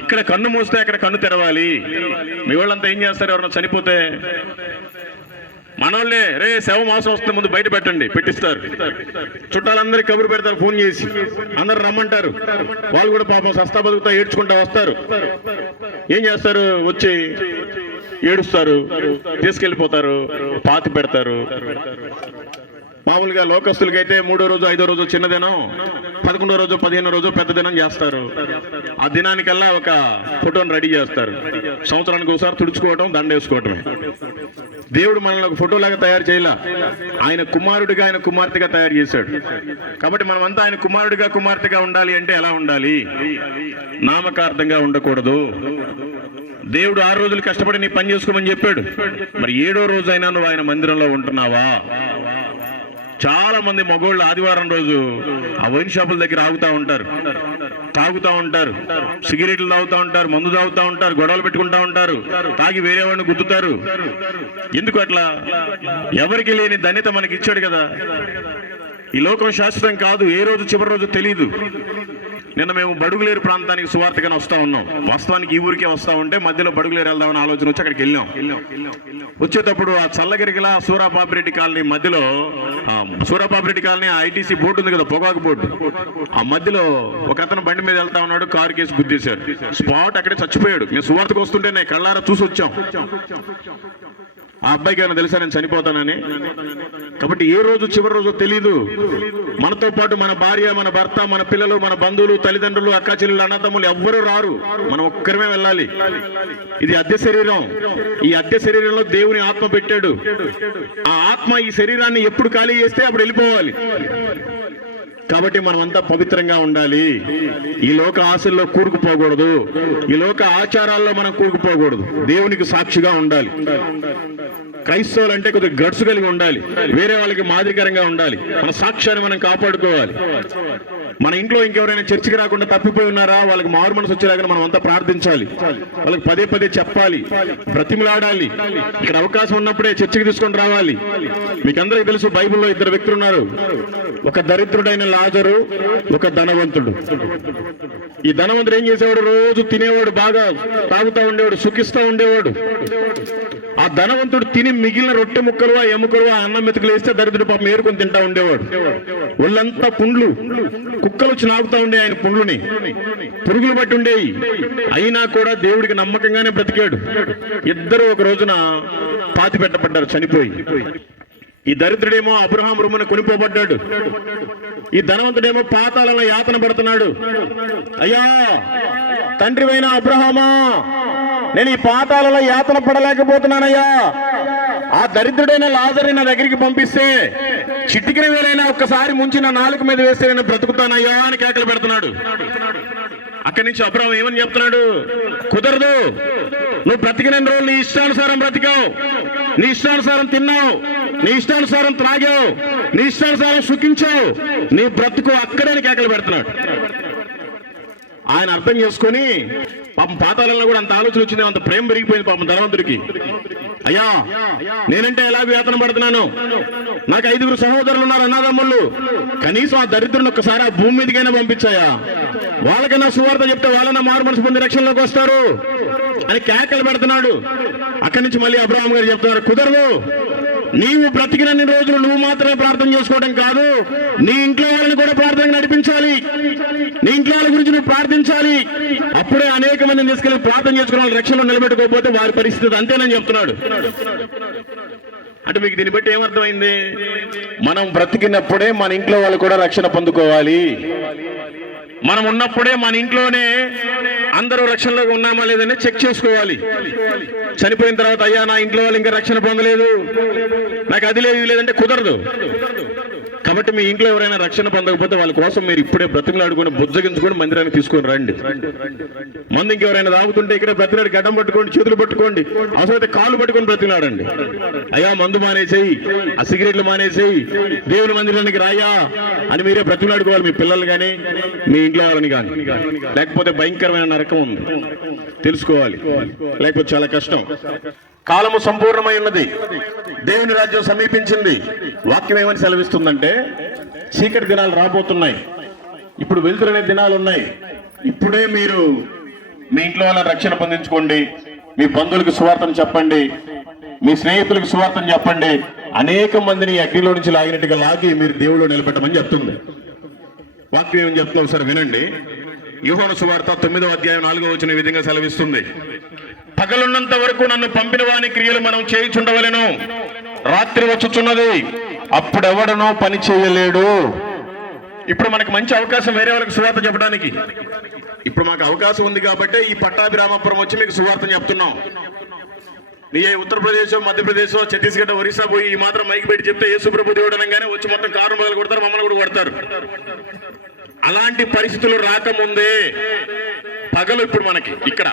ఇక్కడ కన్ను మూస్తే అక్కడ కన్ను తెరవాలి. మీ వాళ్ళంతా ఏం చేస్తారు? ఎవరన్నా చనిపోతే మనోళ్ళే, రే శవం అవసరం వస్తుంది, ముందు బయట పెట్టండి, పెట్టిస్తారు. చుట్టాలందరికీ కబురు పెడతారు, ఫోన్ చేసి అందరు రమ్మంటారు. వాళ్ళు కూడా పాపం సస్తా బతుకుతా ఏడ్చుకుంటా వస్తారు. ఏం చేస్తారు? వచ్చి ఏడుస్తారు, తీసుకెళ్ళిపోతారు, పాతి పెడతారు. మామూలుగా లోకస్తులకైతే 3వ రోజు 5వ రోజు చిన్న దినం, 11వ రోజు 15వ రోజు పెద్ద దినం చేస్తారు. ఆ దినానికల్లా ఒక ఫోటోని రెడీ చేస్తారు. సంవత్సరానికి ఒకసారి తుడుచుకోవటం, దండేసుకోవటమే. దేవుడు మనల్ని ఒక ఫోటోలాగా తయారు చేయలే, ఆయన కుమారుడిగా, ఆయన కుమార్తెగా తయారు చేశాడు. కాబట్టి మనమంతా ఆయన కుమారుడిగా, కుమార్తెగా ఉండాలి. అంటే ఎలా ఉండాలి? నామకార్థంగా ఉండకూడదు. దేవుడు 6 రోజులు కష్టపడి నీ పని చేసుకోమని చెప్పాడు. మరి 7వ రోజు అయినా నువ్వు ఆయన మందిరంలో ఉంటున్నావా? చాలా మంది మగోళ్ళు ఆదివారం రోజు ఆ వైన్ షాపుల దగ్గర ఆగుతూ ఉంటారు, తాగుతూ ఉంటారు, సిగరెట్లు తాగుతూ ఉంటారు, మందు తాగుతూ ఉంటారు, గొడవలు పెట్టుకుంటూ ఉంటారు, తాగి వేరే వాడిని గుద్దుతారు. ఎందుకు అట్లా? ఎవరికి లేని ధన్యత మనకి ఇచ్చాడు కదా. ఈ లోకం శాశ్వతం కాదు, ఏ రోజు చివరి రోజు తెలీదు. నిన్న మేము బడుగులేరు ప్రాంతానికి సువార్తగానే వస్తూ ఉన్నాం. వాస్తవానికి ఈ ఊరికే వస్తూ ఉంటే మధ్యలో బడుగులేరు వెళ్దామని ఆలోచన వచ్చి అక్కడికి వెళ్ళాం. వచ్చేటప్పుడు ఆ చల్లగిరిగిలా సూరాపాపిరెడ్డి కాలనీ మధ్యలో, సూరాపాపిరెడ్డి కాలనీ ఐటీసీ బోర్డు ఉంది కదా, పొగాకు బోర్డు, ఆ మధ్యలో ఒక అతను బండి మీద వెళ్తా ఉన్నాడు, కారు కేసు గుద్దేశాడు. స్పాట్ అక్కడే చచ్చిపోయాడు. మేము సువార్తకు వస్తుంటే నేను కళ్ళారా చూసి వచ్చాం. ఆ అబ్బాయికి ఏమైనా తెలుసా నేను చనిపోతానని? కాబట్టి ఏ రోజు చివరి రోజు తెలీదు. మనతో పాటు మన భార్య, మన భర్త, మన పిల్లలు, మన బంధువులు, తల్లిదండ్రులు, అక్క చెల్లెలు, అన్నదమ్ములు ఎవ్వరూ రారు. మనం ఒక్కరమే వెళ్ళాలి. ఇది అద్దె శరీరం. ఈ అద్దె శరీరంలో దేవుని ఆత్మ పెట్టాడు. ఆ ఆత్మ ఈ శరీరాన్ని ఎప్పుడు ఖాళీ చేస్తే అప్పుడు వెళ్ళిపోవాలి. కాబట్టి మనమంతా పవిత్రంగా ఉండాలి. ఈ లోక ఆశల్లో కూరుకుపోకూడదు. ఈ లోక ఆచారాల్లో మనం కూరుకుపోకూడదు. దేవునికి సాక్షిగా ఉండాలి. క్రైస్తవులు అంటే కొద్దిగా గట్స్ కలిగి ఉండాలి. వేరే వాళ్ళకి మాదిరికరంగా ఉండాలి. మన సాక్ష్యాన్ని మనం కాపాడుకోవాలి. మన ఇంట్లో ఇంకెవరైనా చర్చికి రాకుండా తప్పిపోయి ఉన్నారా, వాళ్ళకి మారు మనసు వచ్చేలాగా మనం అంతా ప్రార్థించాలి. వాళ్ళకి పదే పదే చెప్పాలి, బ్రతిమలాడాలి. ఇక్కడ అవకాశం ఉన్నప్పుడే చర్చికి తీసుకొని రావాలి. మీకు అందరికీ తెలుసు, బైబిల్లో ఇద్దరు వ్యక్తులు ఉన్నారు. ఒక దరిద్రుడైన లాజరు, ఒక ధనవంతుడు. ఈ ధనవంతుడు ఏం చేసేవాడు? రోజు తినేవాడు, బాగా తాగుతూ ఉండేవాడు, సుఖిస్తూ ఉండేవాడు. ఆ ధనవంతుడు తిని మిగిలిన రొట్టె ముక్కలు, ఆ ఎముకలు, ఆ అన్నం మెతుకులు వేస్తే దరిద్రుడు పాపం ఏరుకొని తింటా ఉండేవాడు. ఒళ్ళంతా పుండ్లు, కుక్కలు వచ్చి నాకుతా ఉండే ఆయన పుండ్లుని, పురుగులు పట్టి ఉండేవి. అయినా కూడా దేవుడికి నమ్మకంగానే బ్రతికాడు. ఇద్దరు ఒక రోజున పాతి పెట్టబడ్డారు, చనిపోయి. ఈ దరిద్రుడేమో అబ్రహాం రొమ్మున కొనిపోబడ్డాడు. ఈ ధనవంతుడేమో పాతాళంలో యాతన పడుతున్నాడు. అయ్యా తండ్రివైన అబ్రహామా, నేను ఈ పాతాళంలో యాతన పడలేకపోతున్నానయ్యా. ఆ దరిద్రుడైన లాజరుని నా దగ్గరికి పంపిస్తే చిటికిన వేలైనా ఒక్కసారి ముంచి నా నాలుక మీద వేస్తే నేను బ్రతుకుతానయ్యా అని కేకలు పెడుతున్నాడు. అక్కడి నుంచి అబ్రహాం ఏమని చెప్తున్నాడు? కుదరదు. నువ్వు బ్రతికిన రోజులు నీ ఇష్టానుసారం బ్రతికావు, నీ ఇష్టానుసారం తిన్నావు, నీ ఇష్టానుసారం త్రాగావు, నీ ఇష్టానుసారం సుఖించావు, నీ బ్రతుకు అక్కడే కేకలు పెడుతున్నాడు. ఆయన అర్థం చేసుకొని పాపం పాతాళంలో కూడా అంత ఆలోచన వచ్చింది, అంత ప్రేమ పెరిగిపోయింది పాపం ధనవంతుడికి. అయ్యా నేనంటే ఎలా వేతన పడుతున్నాను, నాకు 5 సహోదరులు ఉన్నారు, అన్నదమ్ముళ్ళు. కనీసం ఆ దరిద్రుని ఒక్కసారి ఆ భూమి మీదకైనా పంపించాయా, వాళ్ళకైనా సువార్త చెప్తే వాళ్ళైనా మారు మనసు పొంది రక్షణలోకి వస్తారు అని కేకలు పెడుతున్నాడు. అక్కడి నుంచి మళ్ళీ అబ్రహాం గారు చెప్తున్నారు, కుదరదు. నీవు బ్రతికినన్ని రోజులు నువ్వు మాత్రమే ప్రార్థన చేసుకోవడం కాదు, నీ ఇంట్లో వాళ్ళని కూడా ప్రార్థన నడిపించాలి. నీ ఇంట్లో వాళ్ళ గురించి నువ్వు ప్రార్థించాలి. అప్పుడే అనేక మందిని తీసుకెళ్లి ప్రార్థన చేసుకున్న వాళ్ళు రక్షణలో నిలబెట్టుకోకపోతే వారి పరిస్థితి అంతేనని చెప్తున్నాడు. అంటే మీకు దీన్ని బట్టి ఏమర్థమైంది? మనం బ్రతికినప్పుడే మన ఇంట్లో వాళ్ళు కూడా రక్షణ పొందుకోవాలి. మనం ఉన్నప్పుడే మన ఇంట్లోనే అందరూ రక్షణలో ఉన్నామా లేదని చెక్ చేసుకోవాలి. చనిపోయిన తర్వాత అయ్యా నా ఇంట్లో వాళ్ళు ఇంకా రక్షణ పొందలేదు, నాకు అది లేదు ఇది లేదంటే కుదరదు. కాబట్టి మీ ఇంట్లో ఎవరైనా రక్షణ పొందకపోతే వాళ్ళ కోసం మీరు ఇప్పుడే బ్రతిమలాడుకొని బుజ్జగించుకొని మందిరాన్ని తీసుకొని రండి. మంది ఇంకెవరైనా తాగుతుంటే ఇక్కడ బ్రతిలాడి గడ్డం పట్టుకోండి, చేతులు పట్టుకోండి, అవసరమైతే కాళ్ళు పట్టుకొని బ్రతిలాడండి. అయ్యా మందు మానేసేయి, ఆ సిగరెట్లు మానేసేయి, దేవుని మందిరానికి రాయా అని మీరే బ్రతిలాడుకోవాలి. మీ పిల్లలు కానీ మీ ఇంట్లో వాళ్ళని కానీ. లేకపోతే భయంకరమైన నరకం ఉంది, తెలుసుకోవాలి. లేకపోతే చాలా కష్టం. కాలము సంపూర్ణమై ఉన్నది, దేవుని రాజ్యం సమీపించింది. వాక్యం ఏమని సెలవిస్తుందంటే చీకటి దినాలు రాబోతున్నాయి, ఇప్పుడు వెలుతురనే దినాలు ఉన్నాయి. ఇప్పుడే మీరు మీ ఇంట్లో వాళ్ళ రక్షణ పొందించుకోండి, మీ బంధువులకు సువార్తను చెప్పండి, మీ స్నేహితులకు సువార్తను చెప్పండి. అనేక మందిని అగ్నిలో నుంచి లాగినట్టుగా లాగి మీరు దేవుళ్ళు నిలబెట్టమని చెప్తుంది. వాక్యం ఏమని చెప్తున్నా ఒకసారి వినండి. యోహాను సువార్త 9వ అధ్యాయం 4వ వచనం ఈ విధంగా సెలవిస్తుంది, పగలున్నంత వరకు నన్ను పంపిన వాని క్రియలు మనం చేయుచుండవలెను, రాత్రి వచ్చుచున్నది, అప్పుడెవడనో పని చేయలేడు. ఇప్పుడు మనకు మంచి అవకాశం వేరే వాళ్ళకి సువార్త చెప్పడానికి. ఇప్పుడు మాకు అవకాశం ఉంది కాబట్టి ఈ పట్టాభిరామపురం వచ్చి మీకు సువార్త చెప్తున్నాం. నీ ఉత్తరప్రదేశ్, మధ్యప్రదేశ్, ఛత్తీస్గఢ్, ఒరిస్సా పోయి ఈ మాత్రం మైకి పెట్టి చెప్తే యేసు ప్రభు దేవుడు అనగానే వచ్చి మొత్తం కారు మొదలు కొడతారు, మమ్మల్ని కూడా కొడతారు. అలాంటి పరిస్థితులు రాకముందే పగలు ఇప్పుడు మనకి ఇక్కడ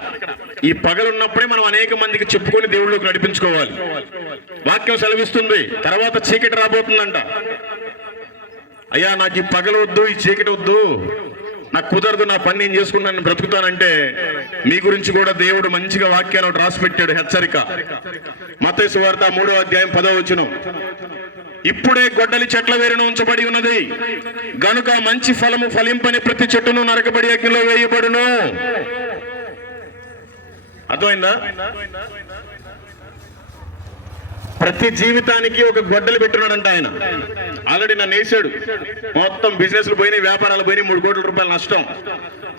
ఈ పగలు ఉన్నప్పుడే మనం అనేక మందికి చెప్పుకొని దేవుళ్ళకి నడిపించుకోవాలి. వాక్యం సెలవిస్తుంది, తర్వాత చీకటి రాబోతుందంట. అయ్యా నాకు ఈ పగలు వద్దు, ఈ చీకటి వద్దు, నాకు కుదరదు, నా పని నేను చేసుకున్నాను, బ్రతుకుతానంటే మీ గురించి కూడా దేవుడు మంచిగా వాక్యాన్ని ఒకటి రాసి పెట్టాడు, హెచ్చరిక. మత్తయి సువార్త 3వ అధ్యాయం 10వ వచనం, ఇప్పుడే గొడ్డలి చెట్ల వేరున ఉంచబడి ఉన్నది గనుక మంచి ఫలము ఫలింపని ప్రతి చెట్టును నరకబడి అగ్నిలో వేయబడును. అర్థమైందా? ప్రతి జీవితానికి ఒక గొడ్డలు పెట్టున్నాడంట ఆయన. ఆల్రెడీ నన్ను వేసాడు, మొత్తం బిజినెస్లు పోయినాయి, వ్యాపారాలు పోయినాయి, 3 కోట్ల రూపాయలు నష్టం.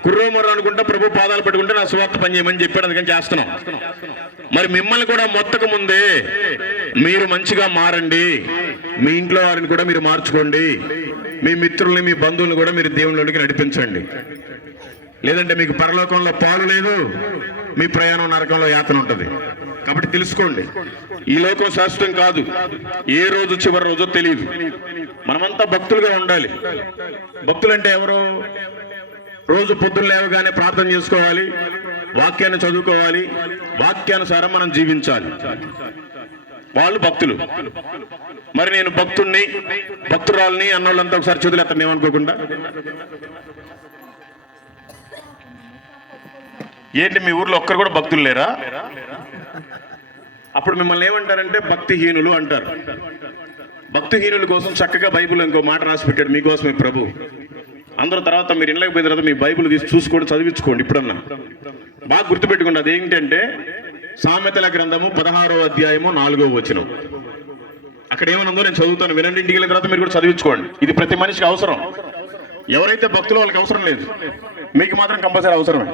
కుర్రోమర్రు అనుకుంటా ప్రభు పాదాలు పెట్టుకుంటే నా సువార్త పని చేయమని చెప్పాడు, అందుకని చేస్తున్నాం. మరి మిమ్మల్ని కూడా మొత్తక ముందే మీరు మంచిగా మారండి, మీ ఇంట్లో వారిని కూడా మీరు మార్చుకోండి. మీ మిత్రుల్ని మీ బంధువులను కూడా మీరు దేవునిలోనికి నడిపించండి. లేదంటే మీకు పరలోకంలో పాలు లేదు, మీ ప్రయాణం నరకంలో యాతన ఉంటుంది. కాబట్టి తెలుసుకోండి, ఈ లోకం శాశ్వతం కాదు, ఏ రోజు చివరి రోజో తెలియదు. మనమంతా భక్తులుగా ఉండాలి. భక్తులంటే ఎవరు? రోజు పొద్దున్న లేవగానే ప్రార్థన చేసుకోవాలి, వాక్యాన్ని చదువుకోవాలి, వాక్యానుసారం మనం జీవించాలి. వాళ్ళు భక్తులు. మరి నేను భక్తుణ్ణి, భక్తురాల్ని అన్నోళ్ళంతా ఒకసారి చేతులు ఎత్తండి ఏమనుకోకుండా. ఏంటి మీ ఊర్లో ఒక్కరు కూడా భక్తులు లేరా? అప్పుడు మిమ్మల్ని ఏమంటారంటే భక్తిహీనులు అంటారు. భక్తిహీనుల కోసం చక్కగా బైబిల్ ఇంకో మాట రాసి పెట్టాడు మీకోసమే ప్రభు. అందరూ తర్వాత మీరు ఇళ్ళకి పోయిన తర్వాత మీ బైబిల్ తీసి చూసుకోండి, చదివించుకోండి. ఇప్పుడన్నా బాగా గుర్తుపెట్టుకోండి. అదేంటంటే సామెతల గ్రంథము 16వ అధ్యాయము 4వ వచనం. అక్కడ ఏమనుందో నేను చదువుతాను, వినండి. ఇంటికి వెళ్ళిన తర్వాత మీరు కూడా చదివించుకోండి. ఇది ప్రతి మనిషికి అవసరం. ఎవరైతే భక్తులు వాళ్ళకి అవసరం లేదు, మీకు మాత్రం కంపల్సరీ అవసరమే.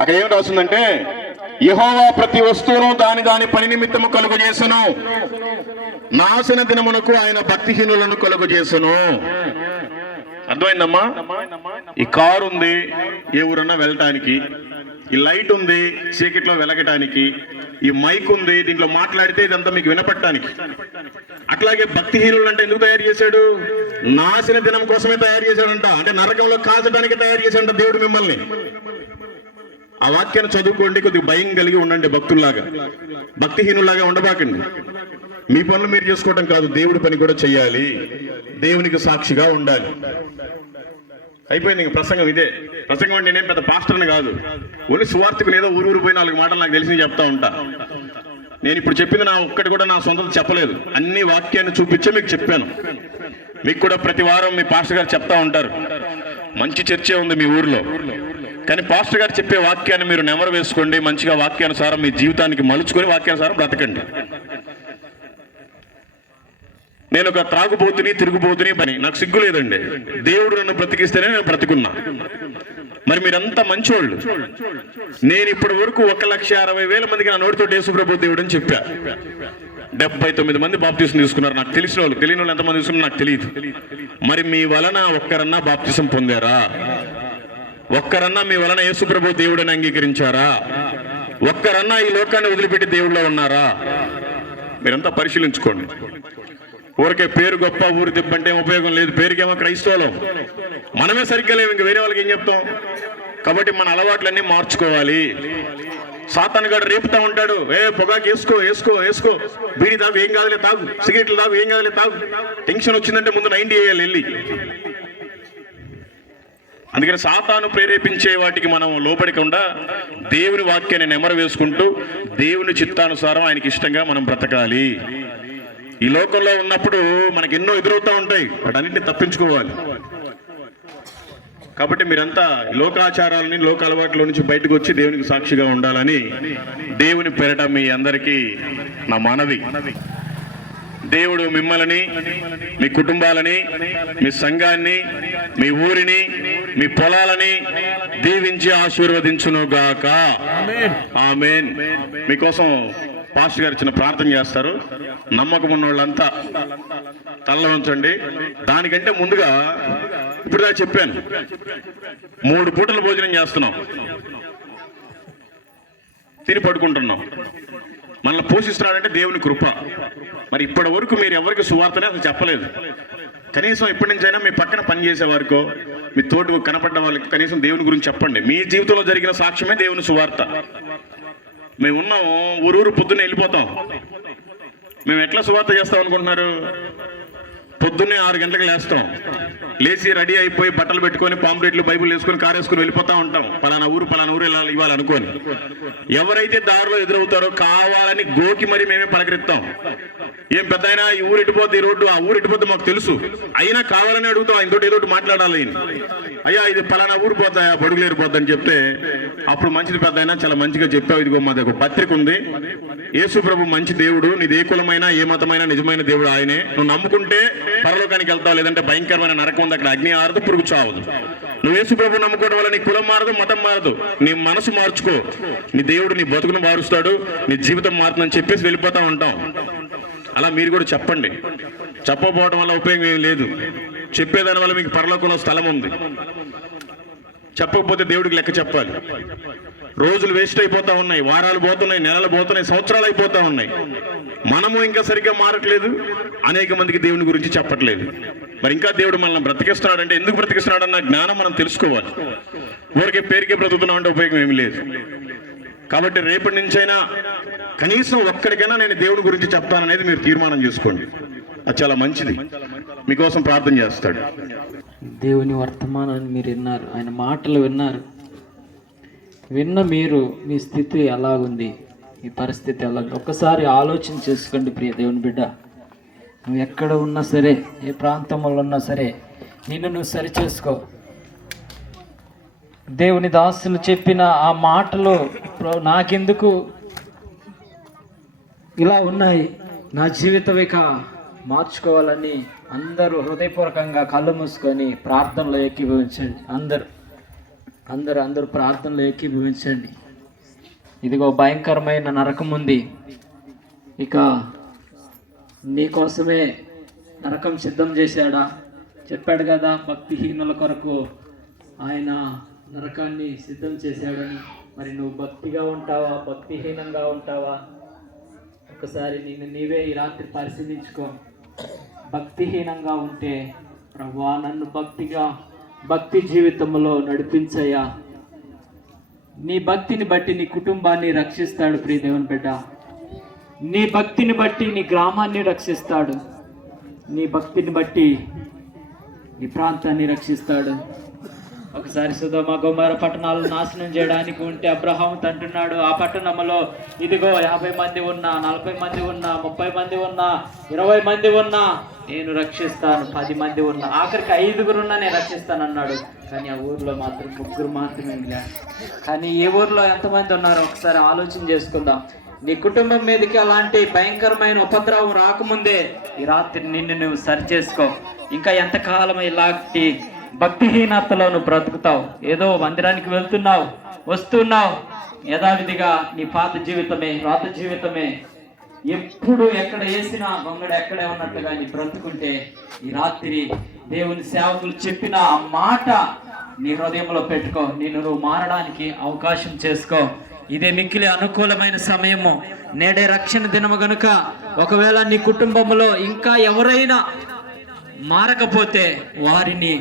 అక్కడ ఏమి రాస్తుందంటే, యెహోవా ప్రతి వస్తువును దాని దాని పని నిమిత్తము కలుగజేసెను, నాశన దినమునకు ఆయన భక్తిహీనులను కలుగజేసెను. అర్థమైందమ్మా? ఈ కారు ఉంది ఏ ఊరన్నా వెళ్ళటానికి, ఈ లైట్ ఉంది చీకట్లో వెలగటానికి, ఈ మైక్ ఉంది దీంట్లో మాట్లాడితే ఇదంతా మీకు వినపడటానికి. అట్లాగే భక్తిహీనులు అంటే ఎందుకు తయారు చేశాడు? నాశన దినం కోసమే తయారు చేశాడంట. అంటే నరకంలో కాల్చడానికి తయారు చేశాడంట దేవుడు మిమ్మల్ని. ఆ వాక్యాన్ని చదువుకోండి, కొద్దిగా భయం కలిగి ఉండండి. భక్తుల్లాగా, భక్తిహీనులాగా ఉండబాకండి. మీ పనులు మీరు చేసుకోవటం కాదు, దేవుడి పని కూడా చెయ్యాలి, దేవునికి సాక్షిగా ఉండాలి. అయిపోయింది ఇంక ప్రసంగం. ఇదే ప్రసంగం. అంటే నేను పెద్ద పాస్టర్ని కాదు, ఓన్లీ సువార్తకుని ఏదో ఊరు పోయి 4 మాటలు నాకు తెలిసి చెప్తా ఉంటా. నేను ఇప్పుడు చెప్పింది నా ఒక్కటి కూడా నా సొంతం చెప్పలేదు, అన్ని వాక్యాన్ని చూపించే మీకు చెప్పాను. మీకు కూడా ప్రతి వారం మీ పాస్టర్ గారు చెప్తా ఉంటారు, మంచి చర్చే ఉంది మీ ఊర్లో, కానీ పాస్టర్ గారు చెప్పే వాక్యాన్ని మీరు నెమరు వేసుకోండి, మంచిగా వాక్యానుసారం మీ జీవితానికి మలుచుకొని వాక్యానుసారం బ్రతకండి. నేను ఒక త్రాగుబోతుని, తిరుగుబోతుని పని నాకు సిగ్గు లేదండి. దేవుడు నన్ను బ్రతికిస్తేనే నేను బ్రతికున్నా. మరి మీరంతా మంచోళ్ళు. నేను ఇప్పటి వరకు 1,60,000 మందికి నా నోటితో యేసు ప్రభు దేవుడు అని చెప్పా. 79 మంది బాప్తిసం తీసుకున్నారు. నాకు తెలిసిన వాళ్ళు, తెలియని వాళ్ళు ఎంతమంది తీసుకున్నారు నాకు తెలియదు. మరి మీ వలన ఒక్కరన్నా బాప్తిసం పొందారా? ఒక్కరన్నా మీ వలన యేసు ప్రభు దేవుడని అంగీకరించారా? ఒక్కరన్నా ఈ లోకాన్ని వదిలిపెట్టి దేవుళ్ళో ఉన్నారా? మీరంతా పరిశీలించుకోండి. ఊరికే పేరు గొప్ప, ఊరు తిప్పంటే ఉపయోగం లేదు. పేరుకేమో క్రైస్తవులు, మనమే సరిగ్గా లేవు, ఇంక వేరే వాళ్ళకి ఏం చెప్తాం? కాబట్టి మన అలవాట్లన్నీ మార్చుకోవాలి. సాతాను గారు రేపుతా ఉంటాడు, పొగాకు వేసుకో వేసుకో వేసుకో, బీడి తాగు ఏం కాదులే తాగు, సిగరెట్లు తాగు ఏం కాదులే తాగు, టెన్షన్ వచ్చిందంటే ముందు 90 వేయాలి వెళ్ళి. అందుకని సాతాను ప్రేరేపించే వాటికి మనం లోపడకుండా దేవుని వాక్యాన్ని నెమరు వేసుకుంటూ దేవుని చిత్తానుసారం ఆయనకి ఇష్టంగా మనం బ్రతకాలి. ఈ లోకంలో ఉన్నప్పుడు మనకి ఎన్నో ఎదురవుతూ ఉంటాయి, వాటన్నింటినీ తప్పించుకోవాలి. కాబట్టి మీరంతా లోకాచారాలని, లోక అలవాట్ల నుంచి బయటకు వచ్చి దేవునికి సాక్షిగా ఉండాలని దేవుని పేరట మీ అందరికీ నా మనవి. దేవుడు మిమ్మల్ని, మీ కుటుంబాలని, మీ సంఘాన్ని, మీ ఊరిని, మీ పొలాలని దీవించి ఆశీర్వదించునుగాక. ఆమేన్. మీకోసం పాస్టర్ గారు చిన్న ప్రార్థన చేస్తారు. నమ్మకం ఉన్న వాళ్ళంతా తల్ల ఉంచండి. దానికంటే ముందుగా ఇప్పుడు చెప్పాను, 3 పూటల భోజనం చేస్తున్నాం, తిని పడుకుంటున్నాం. మనల్ని పోషిస్తున్నాడంటే దేవుని కృప. మరి ఇప్పటి వరకు మీరు ఎవరికి సువార్తనే అసలు చెప్పలేదు. కనీసం ఇప్పటి నుంచైనా మీ పక్కన పనిచేసే వారికో, మీ తోటి కనపడ్డ వాళ్ళకి కనీసం దేవుని గురించి చెప్పండి. మీ జీవితంలో జరిగిన సాక్ష్యమే దేవుని సువార్త. మేము ఉన్నాం, ఊరూరు పొద్దున్నే వెళ్ళిపోతాం. మేము ఎట్లా సువార్త చేస్తాం అనుకుంటున్నారు? పొద్దున్నే 6 గంటలకు లేస్తాం, లేచి రెడీ అయిపోయి బట్టలు పెట్టుకొని పాంప్లెట్లు బైబుల్ వేసుకొని కారు వేసుకొని వెళ్ళిపోతా ఉంటాం. పలానా ఊరు ఇవ్వాలనుకోని. ఎవరైతే దారిలో ఎదురవుతారో కావాలని గోకి మరి మేమే పలకరిస్తాం. ఏం పెద్ద అయినా ఈ ఊరు ఎట్టిపోద్ది, ఈ రోడ్డు, ఆ ఊరు ఎట్టిపోద్ది మాకు తెలుసు, అయినా కావాలని అడుగుతాం. ఆయన తోటి ఏదో మాట్లాడాలి. అయ్యా ఇది పలానా ఊరు పోతా, బడుగులేరు పోద్ది అని చెప్తే అప్పుడు మంచిది పెద్ద అయినా చాలా మంచిగా చెప్పావు, ఇదిగో మా దగ్గర పత్రిక ఉంది, యేసు ప్రభు మంచి దేవుడు, నీది ఏ కులమైనా ఏ మతమైనా నిజమైన దేవుడు ఆయనే, నువ్వు నమ్ముకుంటే పరలోకానికి వెళ్తావు, లేదంటే భయంకరమైన నరకం ఉంది, అక్కడ అగ్ని ఆరదు, పురుగు చావదు. నువ్వు యేసు ప్రభు నమ్ముకోవడం వల్ల నీ కులం మారదు, మతం మారదు, నీ మనసు మార్చుకో, నీ దేవుడు నీ బతుకును మారుస్తాడు, నీ జీవితం మారుతుందని చెప్పేసి వెళ్ళిపోతా ఉంటాం. అలా మీరు కూడా చెప్పండి. చెప్పకపోవడం వల్ల ఉపయోగం ఏం లేదు. చెప్పేదాని వల్ల మీకు పరలోకంలో స్థలం ఉంది. చెప్పకపోతే దేవుడికి లెక్క చెప్పాలి. రోజులు వేస్ట్ అయిపోతా ఉన్నాయి, వారాలు పోతున్నాయి, నెలలు పోతున్నాయి, సంవత్సరాలు అయిపోతా ఉన్నాయి. మనము ఇంకా సరిగ్గా మారట్లేదు, అనేక మందికి దేవుని గురించి చెప్పట్లేదు. మరి ఇంకా దేవుడు మనల్ని బ్రతికిస్తున్నాడంటే ఎందుకు బ్రతికిస్తున్నాడన్న జ్ఞానం మనం తెలుసుకోవాలి. ఊరికే పేరుకే బ్రతుకుతున్నాం అంటే ఉపయోగం ఏమీ లేదు. కాబట్టి రేపటి నుంచైనా కనీసం ఒక్కడికైనా నేను దేవుడి గురించి చెప్తాననేది మీరు తీర్మానం చేసుకోండి. అది చాలా మంచిది. మీకోసం ప్రార్థన చేస్తాడు. దేవుని వర్తమానాన్ని మీరు విన్నారు, ఆయన మాటలు విన్నారు. విన్న మీరు మీ స్థితి ఎలాగుంది, మీ పరిస్థితి ఎలా, ఒక్కసారి ఆలోచన చేసుకోండి ప్రియ దేవుని బిడ్డ. నువ్వు ఎక్కడ ఉన్నా సరే, ఏ ప్రాంతంలో ఉన్నా సరే, నిన్ను నువ్వు సరిచేసుకో. దేవుని దాసులు చెప్పిన ఆ మాటలు నాకెందుకు ఇలా ఉన్నాయి, నా జీవితం ఇక మార్చుకోవాలని అందరూ హృదయపూర్వకంగా కళ్ళు మూసుకొని ప్రార్థనలో ఏకీభవించండి. అందరూ ప్రార్థనలో ఏకీభవించండి. ఇదిగో భయంకరమైన నరకం ఉంది. ఇక నీకోసమే నరకం సిద్ధం చేశాడా? చెప్పాడు కదా, భక్తిహీనుల కొరకు ఆయన నరకాన్ని సిద్ధం చేశాడని. మరి నువ్వు భక్తిగా ఉంటావా, భక్తిహీనంగా ఉంటావా? ఒకసారి నిన్ను నీవే ఈ రాత్రి పరిశీలించుకో. భక్తిహీనంగా ఉంటే ప్రభువా నన్ను భక్తి జీవితంలో నడిపించయ్యా. నీ భక్తిని బట్టి నీ కుటుంబాన్ని రక్షిస్తాడు ప్రియ దేవుని బిడ్డ. నీ భక్తిని బట్టి నీ గ్రామాన్ని రక్షిస్తాడు. నీ భక్తిని బట్టి నీ ప్రాంతాన్ని రక్షిస్తాడు. ఒకసారి సొదొమ గొమొర్రా పట్టణాలను నాశనం చేయడానికి ఉంటే అబ్రహాము అంటున్నాడు, ఆ పట్టణంలో ఇదిగో 50 మంది ఉన్నా, 40 మంది ఉన్నా, 30 మంది ఉన్నా, 20 మంది ఉన్నా నేను రక్షిస్తాను. 10 మంది ఉన్నా, ఆఖరికి 5 ఉన్నా నేను రక్షిస్తాను అన్నాడు. కానీ ఆ ఊర్లో మాత్రం 3 మాత్రమే మిగిలారు. కానీ ఈ ఊర్లో ఎంతమంది ఉన్నారో ఒకసారి ఆలోచన చేసుకుందాం. నీ కుటుంబం మీదకి అలాంటి భయంకరమైన ఉపద్రవం రాకముందే ఈ రాత్రి నిన్ను నువ్వు సరిచేసుకో. ఇంకా ఎంతకాలం ఇలాంటి భక్తిహీనతలో నువ్వు బ్రతుకుతావు? ఏదో మందిరానికి వెళ్తున్నావు, వస్తున్నావు, యథావిధిగా నీ పాత జీవితమే, రాత జీవితమే, ఎప్పుడు ఎక్కడ వేసినా గొంగడు ఎక్కడే ఉన్నట్టుగా నీ బ్రతుకుంటే ఈ రాత్రి దేవుని సేవకులు చెప్పిన ఆ మాట నీ హృదయంలో పెట్టుకో. నువ్వు మారడానికి అవకాశం చేసుకో. ఇదే మిక్కిలి అనుకూలమైన సమయము. నేడే రక్షణ దినము గనుక ఒకవేళ నీ కుటుంబంలో ఇంకా ఎవరైనా మారకపోతే వారిని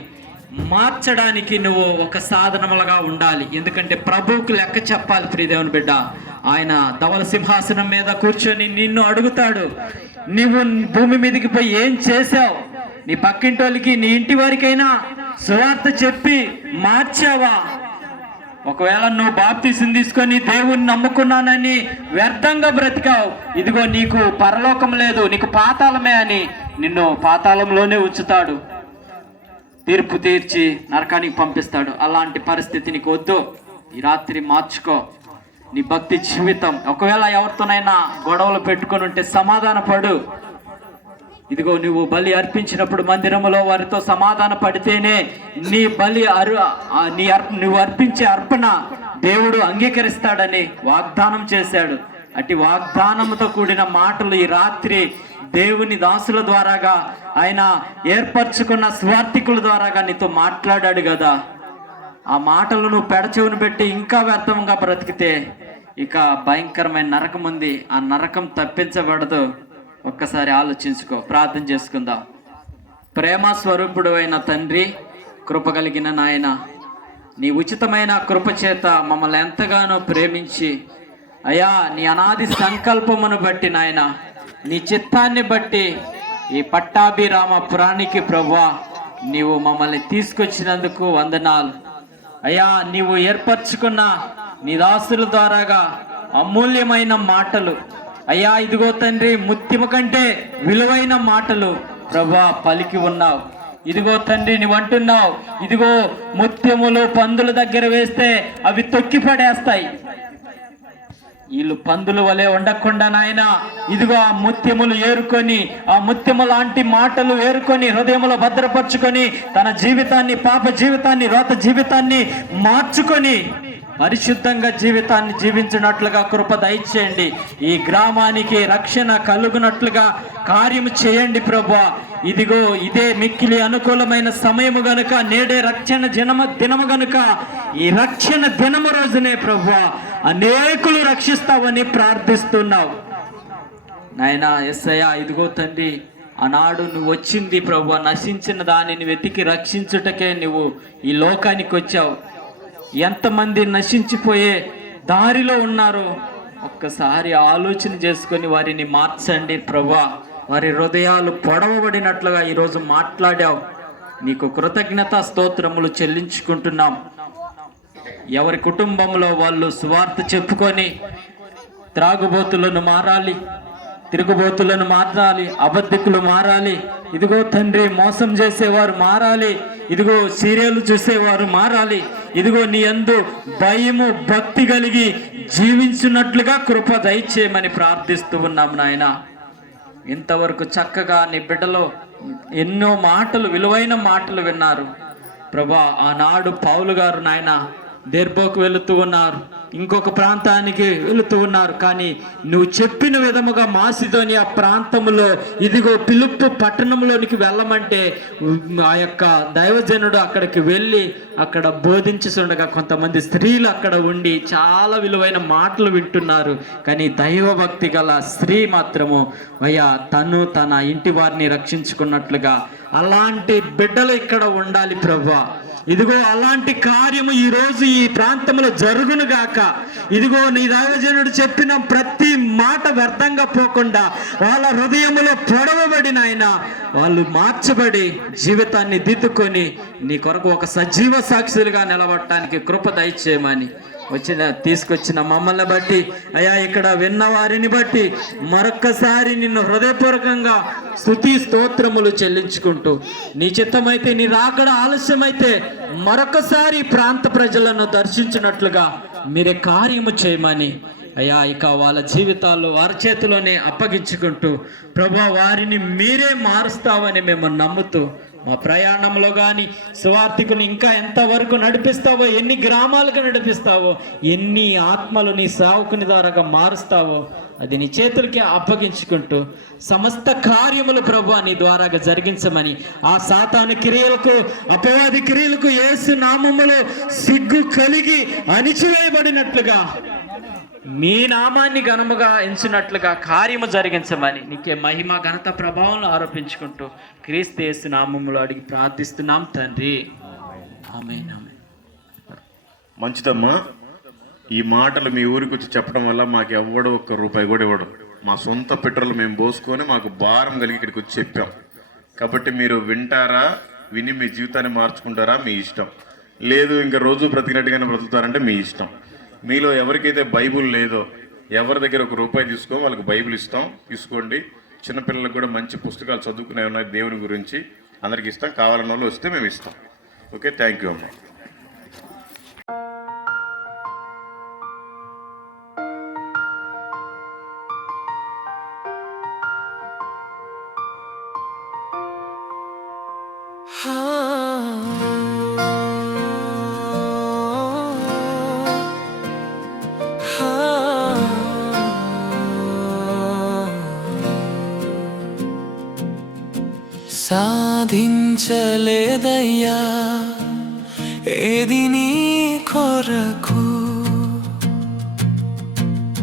మార్చడానికి నువ్వు ఒక సాధనములుగా ఉండాలి. ఎందుకంటే ప్రభువుకు లెక్క చెప్పాలి ప్రియ దేవుని బిడ్డ. ఆయన ధవల సింహాసనం మీద కూర్చొని నిన్ను అడుగుతాడు, నువ్వు భూమి మీదకి పోయి ఏం చేశావు? నీ పక్కింటోళ్ళకి, నీ ఇంటి వారికైనా సువార్త చెప్పి మార్చావా? ఒకవేళ నువ్వు బాప్తీసం తీసుకొని దేవుణ్ణి నమ్ముకున్నానని వ్యర్థంగా బ్రతికావు, ఇదిగో నీకు పరలోకం లేదు, నీకు పాతాళమే అని నిన్ను పాతాళంలోనే ఉంచుతాడు. తీర్పు తీర్చి నరకానికి పంపిస్తాడు. అలాంటి పరిస్థితి నీకు వద్దు. ఈ రాత్రి మార్చుకో నీ భక్తి జీవితం. ఒకవేళ ఎవరితోనైనా గొడవలు పెట్టుకొని ఉంటే సమాధాన పడు. ఇదిగో నువ్వు బలి అర్పించినప్పుడు మందిరములో వారితో సమాధాన పడితేనే నీ బలి నువ్వు అర్పించే అర్పణ దేవుడు అంగీకరిస్తాడని వాగ్దానం చేశాడు. అట్టి వాగ్దానంతో కూడిన మాటలు ఈ రాత్రి దేవుని దాసుల ద్వారాగా, ఆయన ఏర్పరచుకున్న స్వార్థికుల ద్వారాగా నీతో మాట్లాడాడు కదా. ఆ మాటలు నువ్వు పెడచెవును పెట్టి ఇంకా వ్యర్థంగా బ్రతికితే ఇక భయంకరమైన నరకం ఉంది. ఆ నరకం తప్పించబడదు. ఒక్కసారి ఆలోచించుకో. ప్రార్థన చేసుకుందాం. ప్రేమ స్వరూపుడు అయిన తండ్రి, కృప కలిగిన నాయన, నీ ఉచితమైన కృప చేత మమ్మల్ని ఎంతగానో ప్రేమించి, అయ్యా నీ అనాది సంకల్పమును బట్టి నాయన, నీ చిత్తాన్ని బట్టి ఈ పట్టాభిరామపురానికి ప్రభువా నీవు మమ్మల్ని తీసుకొచ్చినందుకు వందనాలు. అయ్యా నీవు ఏర్పరచుకున్న నీ దాసుల ద్వారాగా అమూల్యమైన మాటలు, అయ్యా ఇదిగో తండ్రి ముత్యము కంటే విలువైన మాటలు ప్రభువా పలికి ఉన్నావు. ఇదిగో తండ్రి నువ్వు అంటున్నావు, ఇదిగో ముత్యములు పందుల దగ్గర వేస్తే అవి తొక్కి పడేస్తాయి. వీళ్ళు పందుల వలె ఉండకుండా నాయన, ఇదిగో ఆ ముత్యములు ఏరుకొని, ఆ ముత్యము లాంటి మాటలు ఏరుకొని హృదయంలో భద్రపరుచుకొని తన జీవితాన్ని, పాప జీవితాన్ని, రోత జీవితాన్ని మార్చుకొని పరిశుద్ధంగా జీవితాన్ని జీవించినట్లుగా కృప దయచేయండి. ఈ గ్రామానికి రక్షణ కలుగునట్లుగా కార్యము చేయండి ప్రభువా. ఇదిగో ఇదే మిక్కిలి అనుకూలమైన సమయము గనుక, నేడే రక్షణ దినము గనుక, ఈ రక్షణ దినము రోజునే ప్రభువా అనేకులు రక్షిస్తావని ప్రార్థిస్తున్నావు నాయనా. యేసయ్యా, ఇదిగో తండ్రి, ఆనాడు నువ్వు వచ్చింది ప్రభువా, నశించిన దానిని వెతికి రక్షించుటకే నువ్వు ఈ లోకానికి వచ్చావు. ఎంతమంది నశించిపోయే దారిలో ఉన్నారో ఒక్కసారి ఆలోచన చేసుకొని వారిని మార్చండి ప్రభువా. వారి హృదయాలు పొడవబడినట్లుగా ఈరోజు మాట్లాడావు. నీకు కృతజ్ఞత స్తోత్రములు చెల్లించుకుంటున్నాం. ఎవరి కుటుంబంలో వాళ్ళు సువార్త చెప్పుకొని త్రాగుబోతులను మారాలి, తిరుగుబోతులను మారాలి, అబద్ధికులు మారాలి. ఇదిగో తండ్రి, మోసం చేసేవారు మారాలి. ఇదిగో సీరియల్ చూసేవారు మారాలి. ఇదిగో నీ యందు భయము భక్తి కలిగి జీవించున్నట్లుగా కృప దయచేయమని ప్రార్థిస్తూ ఉన్నాం నాయన. ఇంతవరకు చక్కగా నీ బిడ్డలో ఎన్నో మాటలు, విలువైన మాటలు విన్నారు ప్రభా. ఆనాడు పౌలు గారు నాయన దెర్బోకు వెళుతూ ఉన్నారు, ఇంకొక ప్రాంతానికి వెళుతూ ఉన్నారు. కానీ నువ్వు చెప్పిన విధముగా మాసిదోనియా ప్రాంతంలో ఇదిగో పిలుపు పట్టణంలోనికి వెళ్ళమంటే ఆ యొక్క దైవజనుడు అక్కడికి వెళ్ళి అక్కడ బోధించుండగా కొంతమంది స్త్రీలు అక్కడ ఉండి చాలా విలువైన మాటలు వింటున్నారు. కానీ దైవభక్తి గల స్త్రీ మాత్రము అయ్యా తను తన ఇంటి వారిని రక్షించుకున్నట్లుగా అలాంటి బిడ్డలు ఇక్కడ ఉండాలి ప్రభువా. ఇదిగో అలాంటి కార్యము ఈరోజు ఈ ప్రాంతంలో జరుగును గాక. ఇదిగో నీ దైవజనుడు చెప్పిన ప్రతి మాట వ్యర్థంగా పోకుండా వాళ్ళ హృదయములో పొడవబడిన ఆయన వాళ్ళు మార్చబడి జీవితాన్ని దిద్దుకొని నీ కొరకు ఒక సజీవ సాక్షులుగా నిలబడటానికి కృప దయచేయమని తీసుకొచ్చిన మమ్మల్ని బట్టి అయా, ఇక్కడ విన్న వారిని బట్టి మరొక్కసారి నిన్ను హృదయపూర్వకంగా స్తుతి స్తోత్రములు చెల్లించుకుంటూ, నీ చిత్తమైతే, నీ రాకడ ఆలస్యమైతే మరొకసారి ప్రాంత ప్రజలను దర్శించినట్లుగా మీరే కార్యము చేయమని అయ్యా, ఇక వాళ్ళ జీవితాల్లో వారి చేతిలోనే అప్పగించుకుంటూ ప్రభా వారిని మీరే మారుస్తావని మేము నమ్ముతూ మా ప్రయాణంలో కానీ సువార్థికుని ఇంకా ఎంతవరకు నడిపిస్తావో, ఎన్ని గ్రామాలకు నడిపిస్తావో, ఎన్ని ఆత్మలు నీ సేవకుని ద్వారాగా మారుస్తావో అది నీ చేతులకి అప్పగించుకుంటూ సమస్త కార్యములు ప్రభువా నీ ద్వారాగా జరిగించమని, ఆ సాతాను క్రియలకు, అపవాది క్రియలకు యేసు నామములో సిగ్గు కలిగి అణిచివేయబడినట్లుగా మీ నామాన్ని ఘనముగా ఎంచినట్లుగా కార్యము జరిగించమని నీకే మహిమ ఘనత ప్రభావం ఆరోపించుకుంటూ క్రీస్తు యేసు నామములో అడిగి ప్రార్థిస్తున్నాం తండ్రి, ఆమేన్. మంచిదమ్మా. ఈ మాటలు మీ ఊరికి వచ్చి చెప్పడం వల్ల మాకు ఎవ్వడు ఒక్క రూపాయి కూడా ఇవ్వడు. మా సొంత పెట్రోల్ మేము పోసుకొని మాకు భారం కలిగి ఇక్కడికి వచ్చి చెప్పాం. కాబట్టి మీరు వింటారా, విని మీ జీవితాన్ని మార్చుకుంటారా మీ ఇష్టం. లేదు ఇంకా రోజు బ్రతికినట్టుగానే బ్రతుకుతారంటే మీ ఇష్టం. మీలో ఎవరికైతే బైబుల్ లేదో, ఎవరి దగ్గర ఒక రూపాయి తీసుకో వాళ్ళకి బైబుల్ ఇస్తాం, తీసుకోండి. చిన్నపిల్లలకు కూడా మంచి పుస్తకాలు చదువుకునే ఉన్నాయి దేవుని గురించి, అందరికి ఇస్తాం. కావాలన్న వాళ్ళు వస్తే మేము ఇస్తాం. ఓకే, థ్యాంక్ యూ అమ్మా. సాధించలేదయ్యా ఏది నీ కొరకు,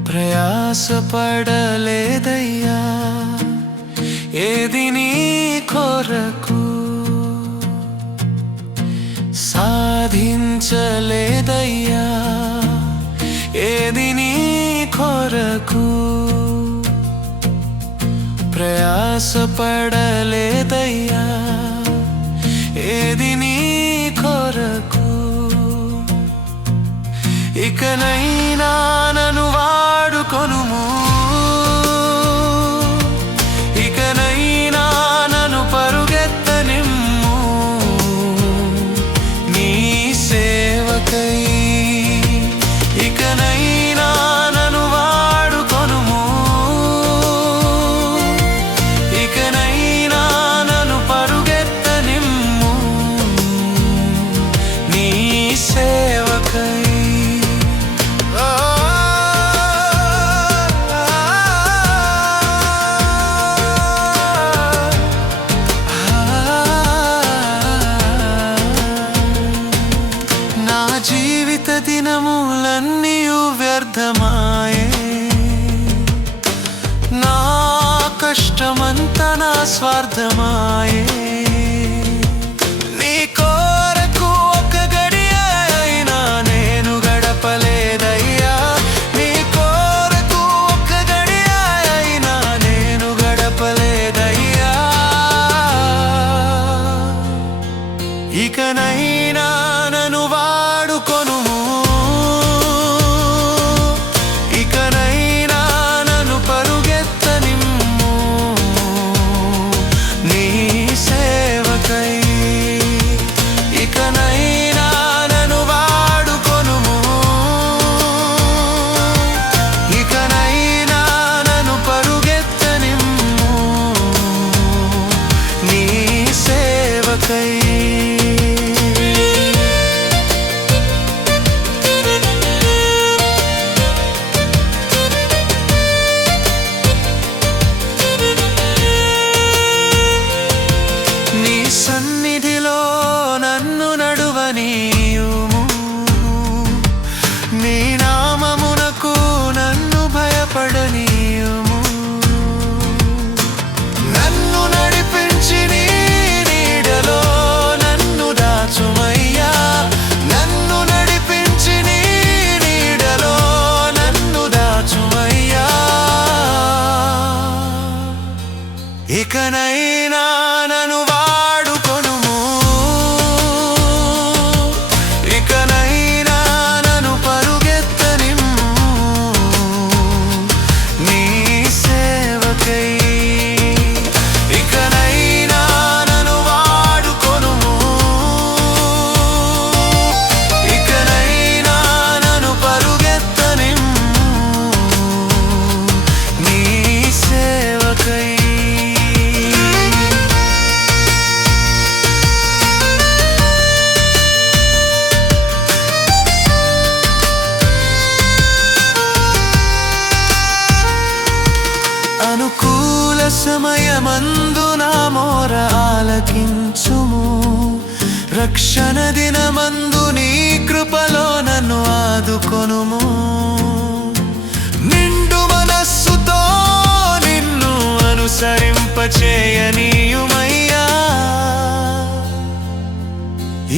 ప్రయాసపడలేదయ్యా ఏది నీ కొరకు, సాధించలేదయ్యా ఏది నీ కొరకు, ప్రయాసపడలేదయ్యా ఏది నీ కొరకు. ఇకనైనా నన్ను వాడుకొనుము, ఇకనైనా నన్ను పరుగెత్తనిమ్ము, నీ సేవకై ఇకనైనా నన్ను వాడుకొనుము, ఇకనైనా నన్ను పరుగెత్తనిమ్ము, నీ సేవకై. జీవిత దినములన్నీయు వ్యర్థమాయే నా కష్టమంతా నా స్వార్థమాయే నీ కొరకు ఒక గడియ అయినా నేను గడపలేదయ్యా నీ కొరకు ఒక గడియ అయినా నేను గడపలేదయ్యా ఇకనైనా నన్ను వాడుకొనుము ఇకనైనా నన్ను పరుగెత్తనిమ్ము నీ సేవకై ఇకనైనా నన్ను వాడుకొనుము ఇకనైనా నన్ను పరుగెత్తనిమ్ము నీ సేవకై నీ సన్నిధిలో నన్ను నడువనీయుము నీ నామమునకు నన్ను భయపడనీయుము నన్ను నడిపించి నీ నీడలో నన్ను దాచుమయ్యా నన్ను నడిపించి నీ నీడలో నన్ను దాచుమయ్యా ఇకనైనా నన్ను వాడుకొనుము ఇకనైనా నన్ను పరుగెత్తనిమ్ము నీ సేవకై ఇకనైనా నన్ను వాడుకొనుము ఇకనైనా నన్ను పరుగెత్తనిమ్ము నీ సేవకై అనుకూల సమయమందు నా మోర ఆలకించుము రక్షణ దినమందు నీ కృపలో నన్ను ఆదుకొనుము నిండు మనస్సుతో నిన్ను అనుసరింపచేయనీయుమయ్యా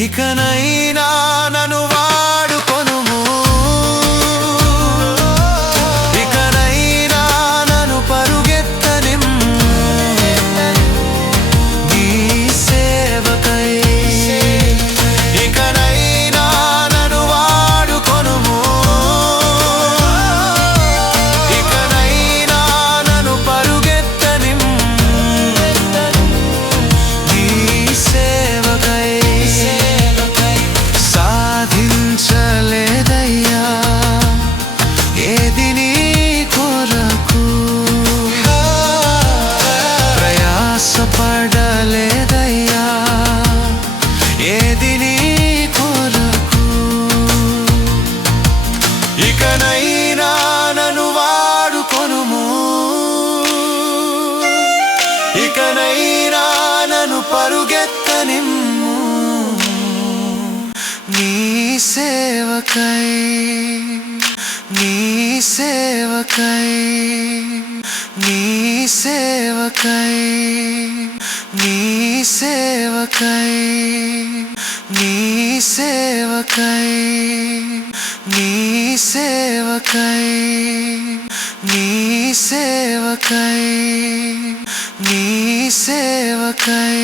ఇకనైనా నన్ను వాడుకొనుము ఇకనైనా నన్ను పరుగెత్తనిమ్ము నీ సేవకై ఇకనైనా నన్ను వాడుకొనుము ఇకనైనా నన్ను పరుగెత్తనిమ్ము నీ సేవకై సాధించలేదయ్యా ఏది నీ కొరకు ప్రయాసపడలేదయ్యా ఏది నీ కొరకు ఇకనైనా నన్ను వాడుకొనుము ఇకనైనా నన్ను పరుగెత్తనిమ్ము నీ సేవకై నీ సేవకై నీ సేవకై నీ సేవకై నీ సేవకై నీ సేవకై నీ సేవకై నీ సేవకై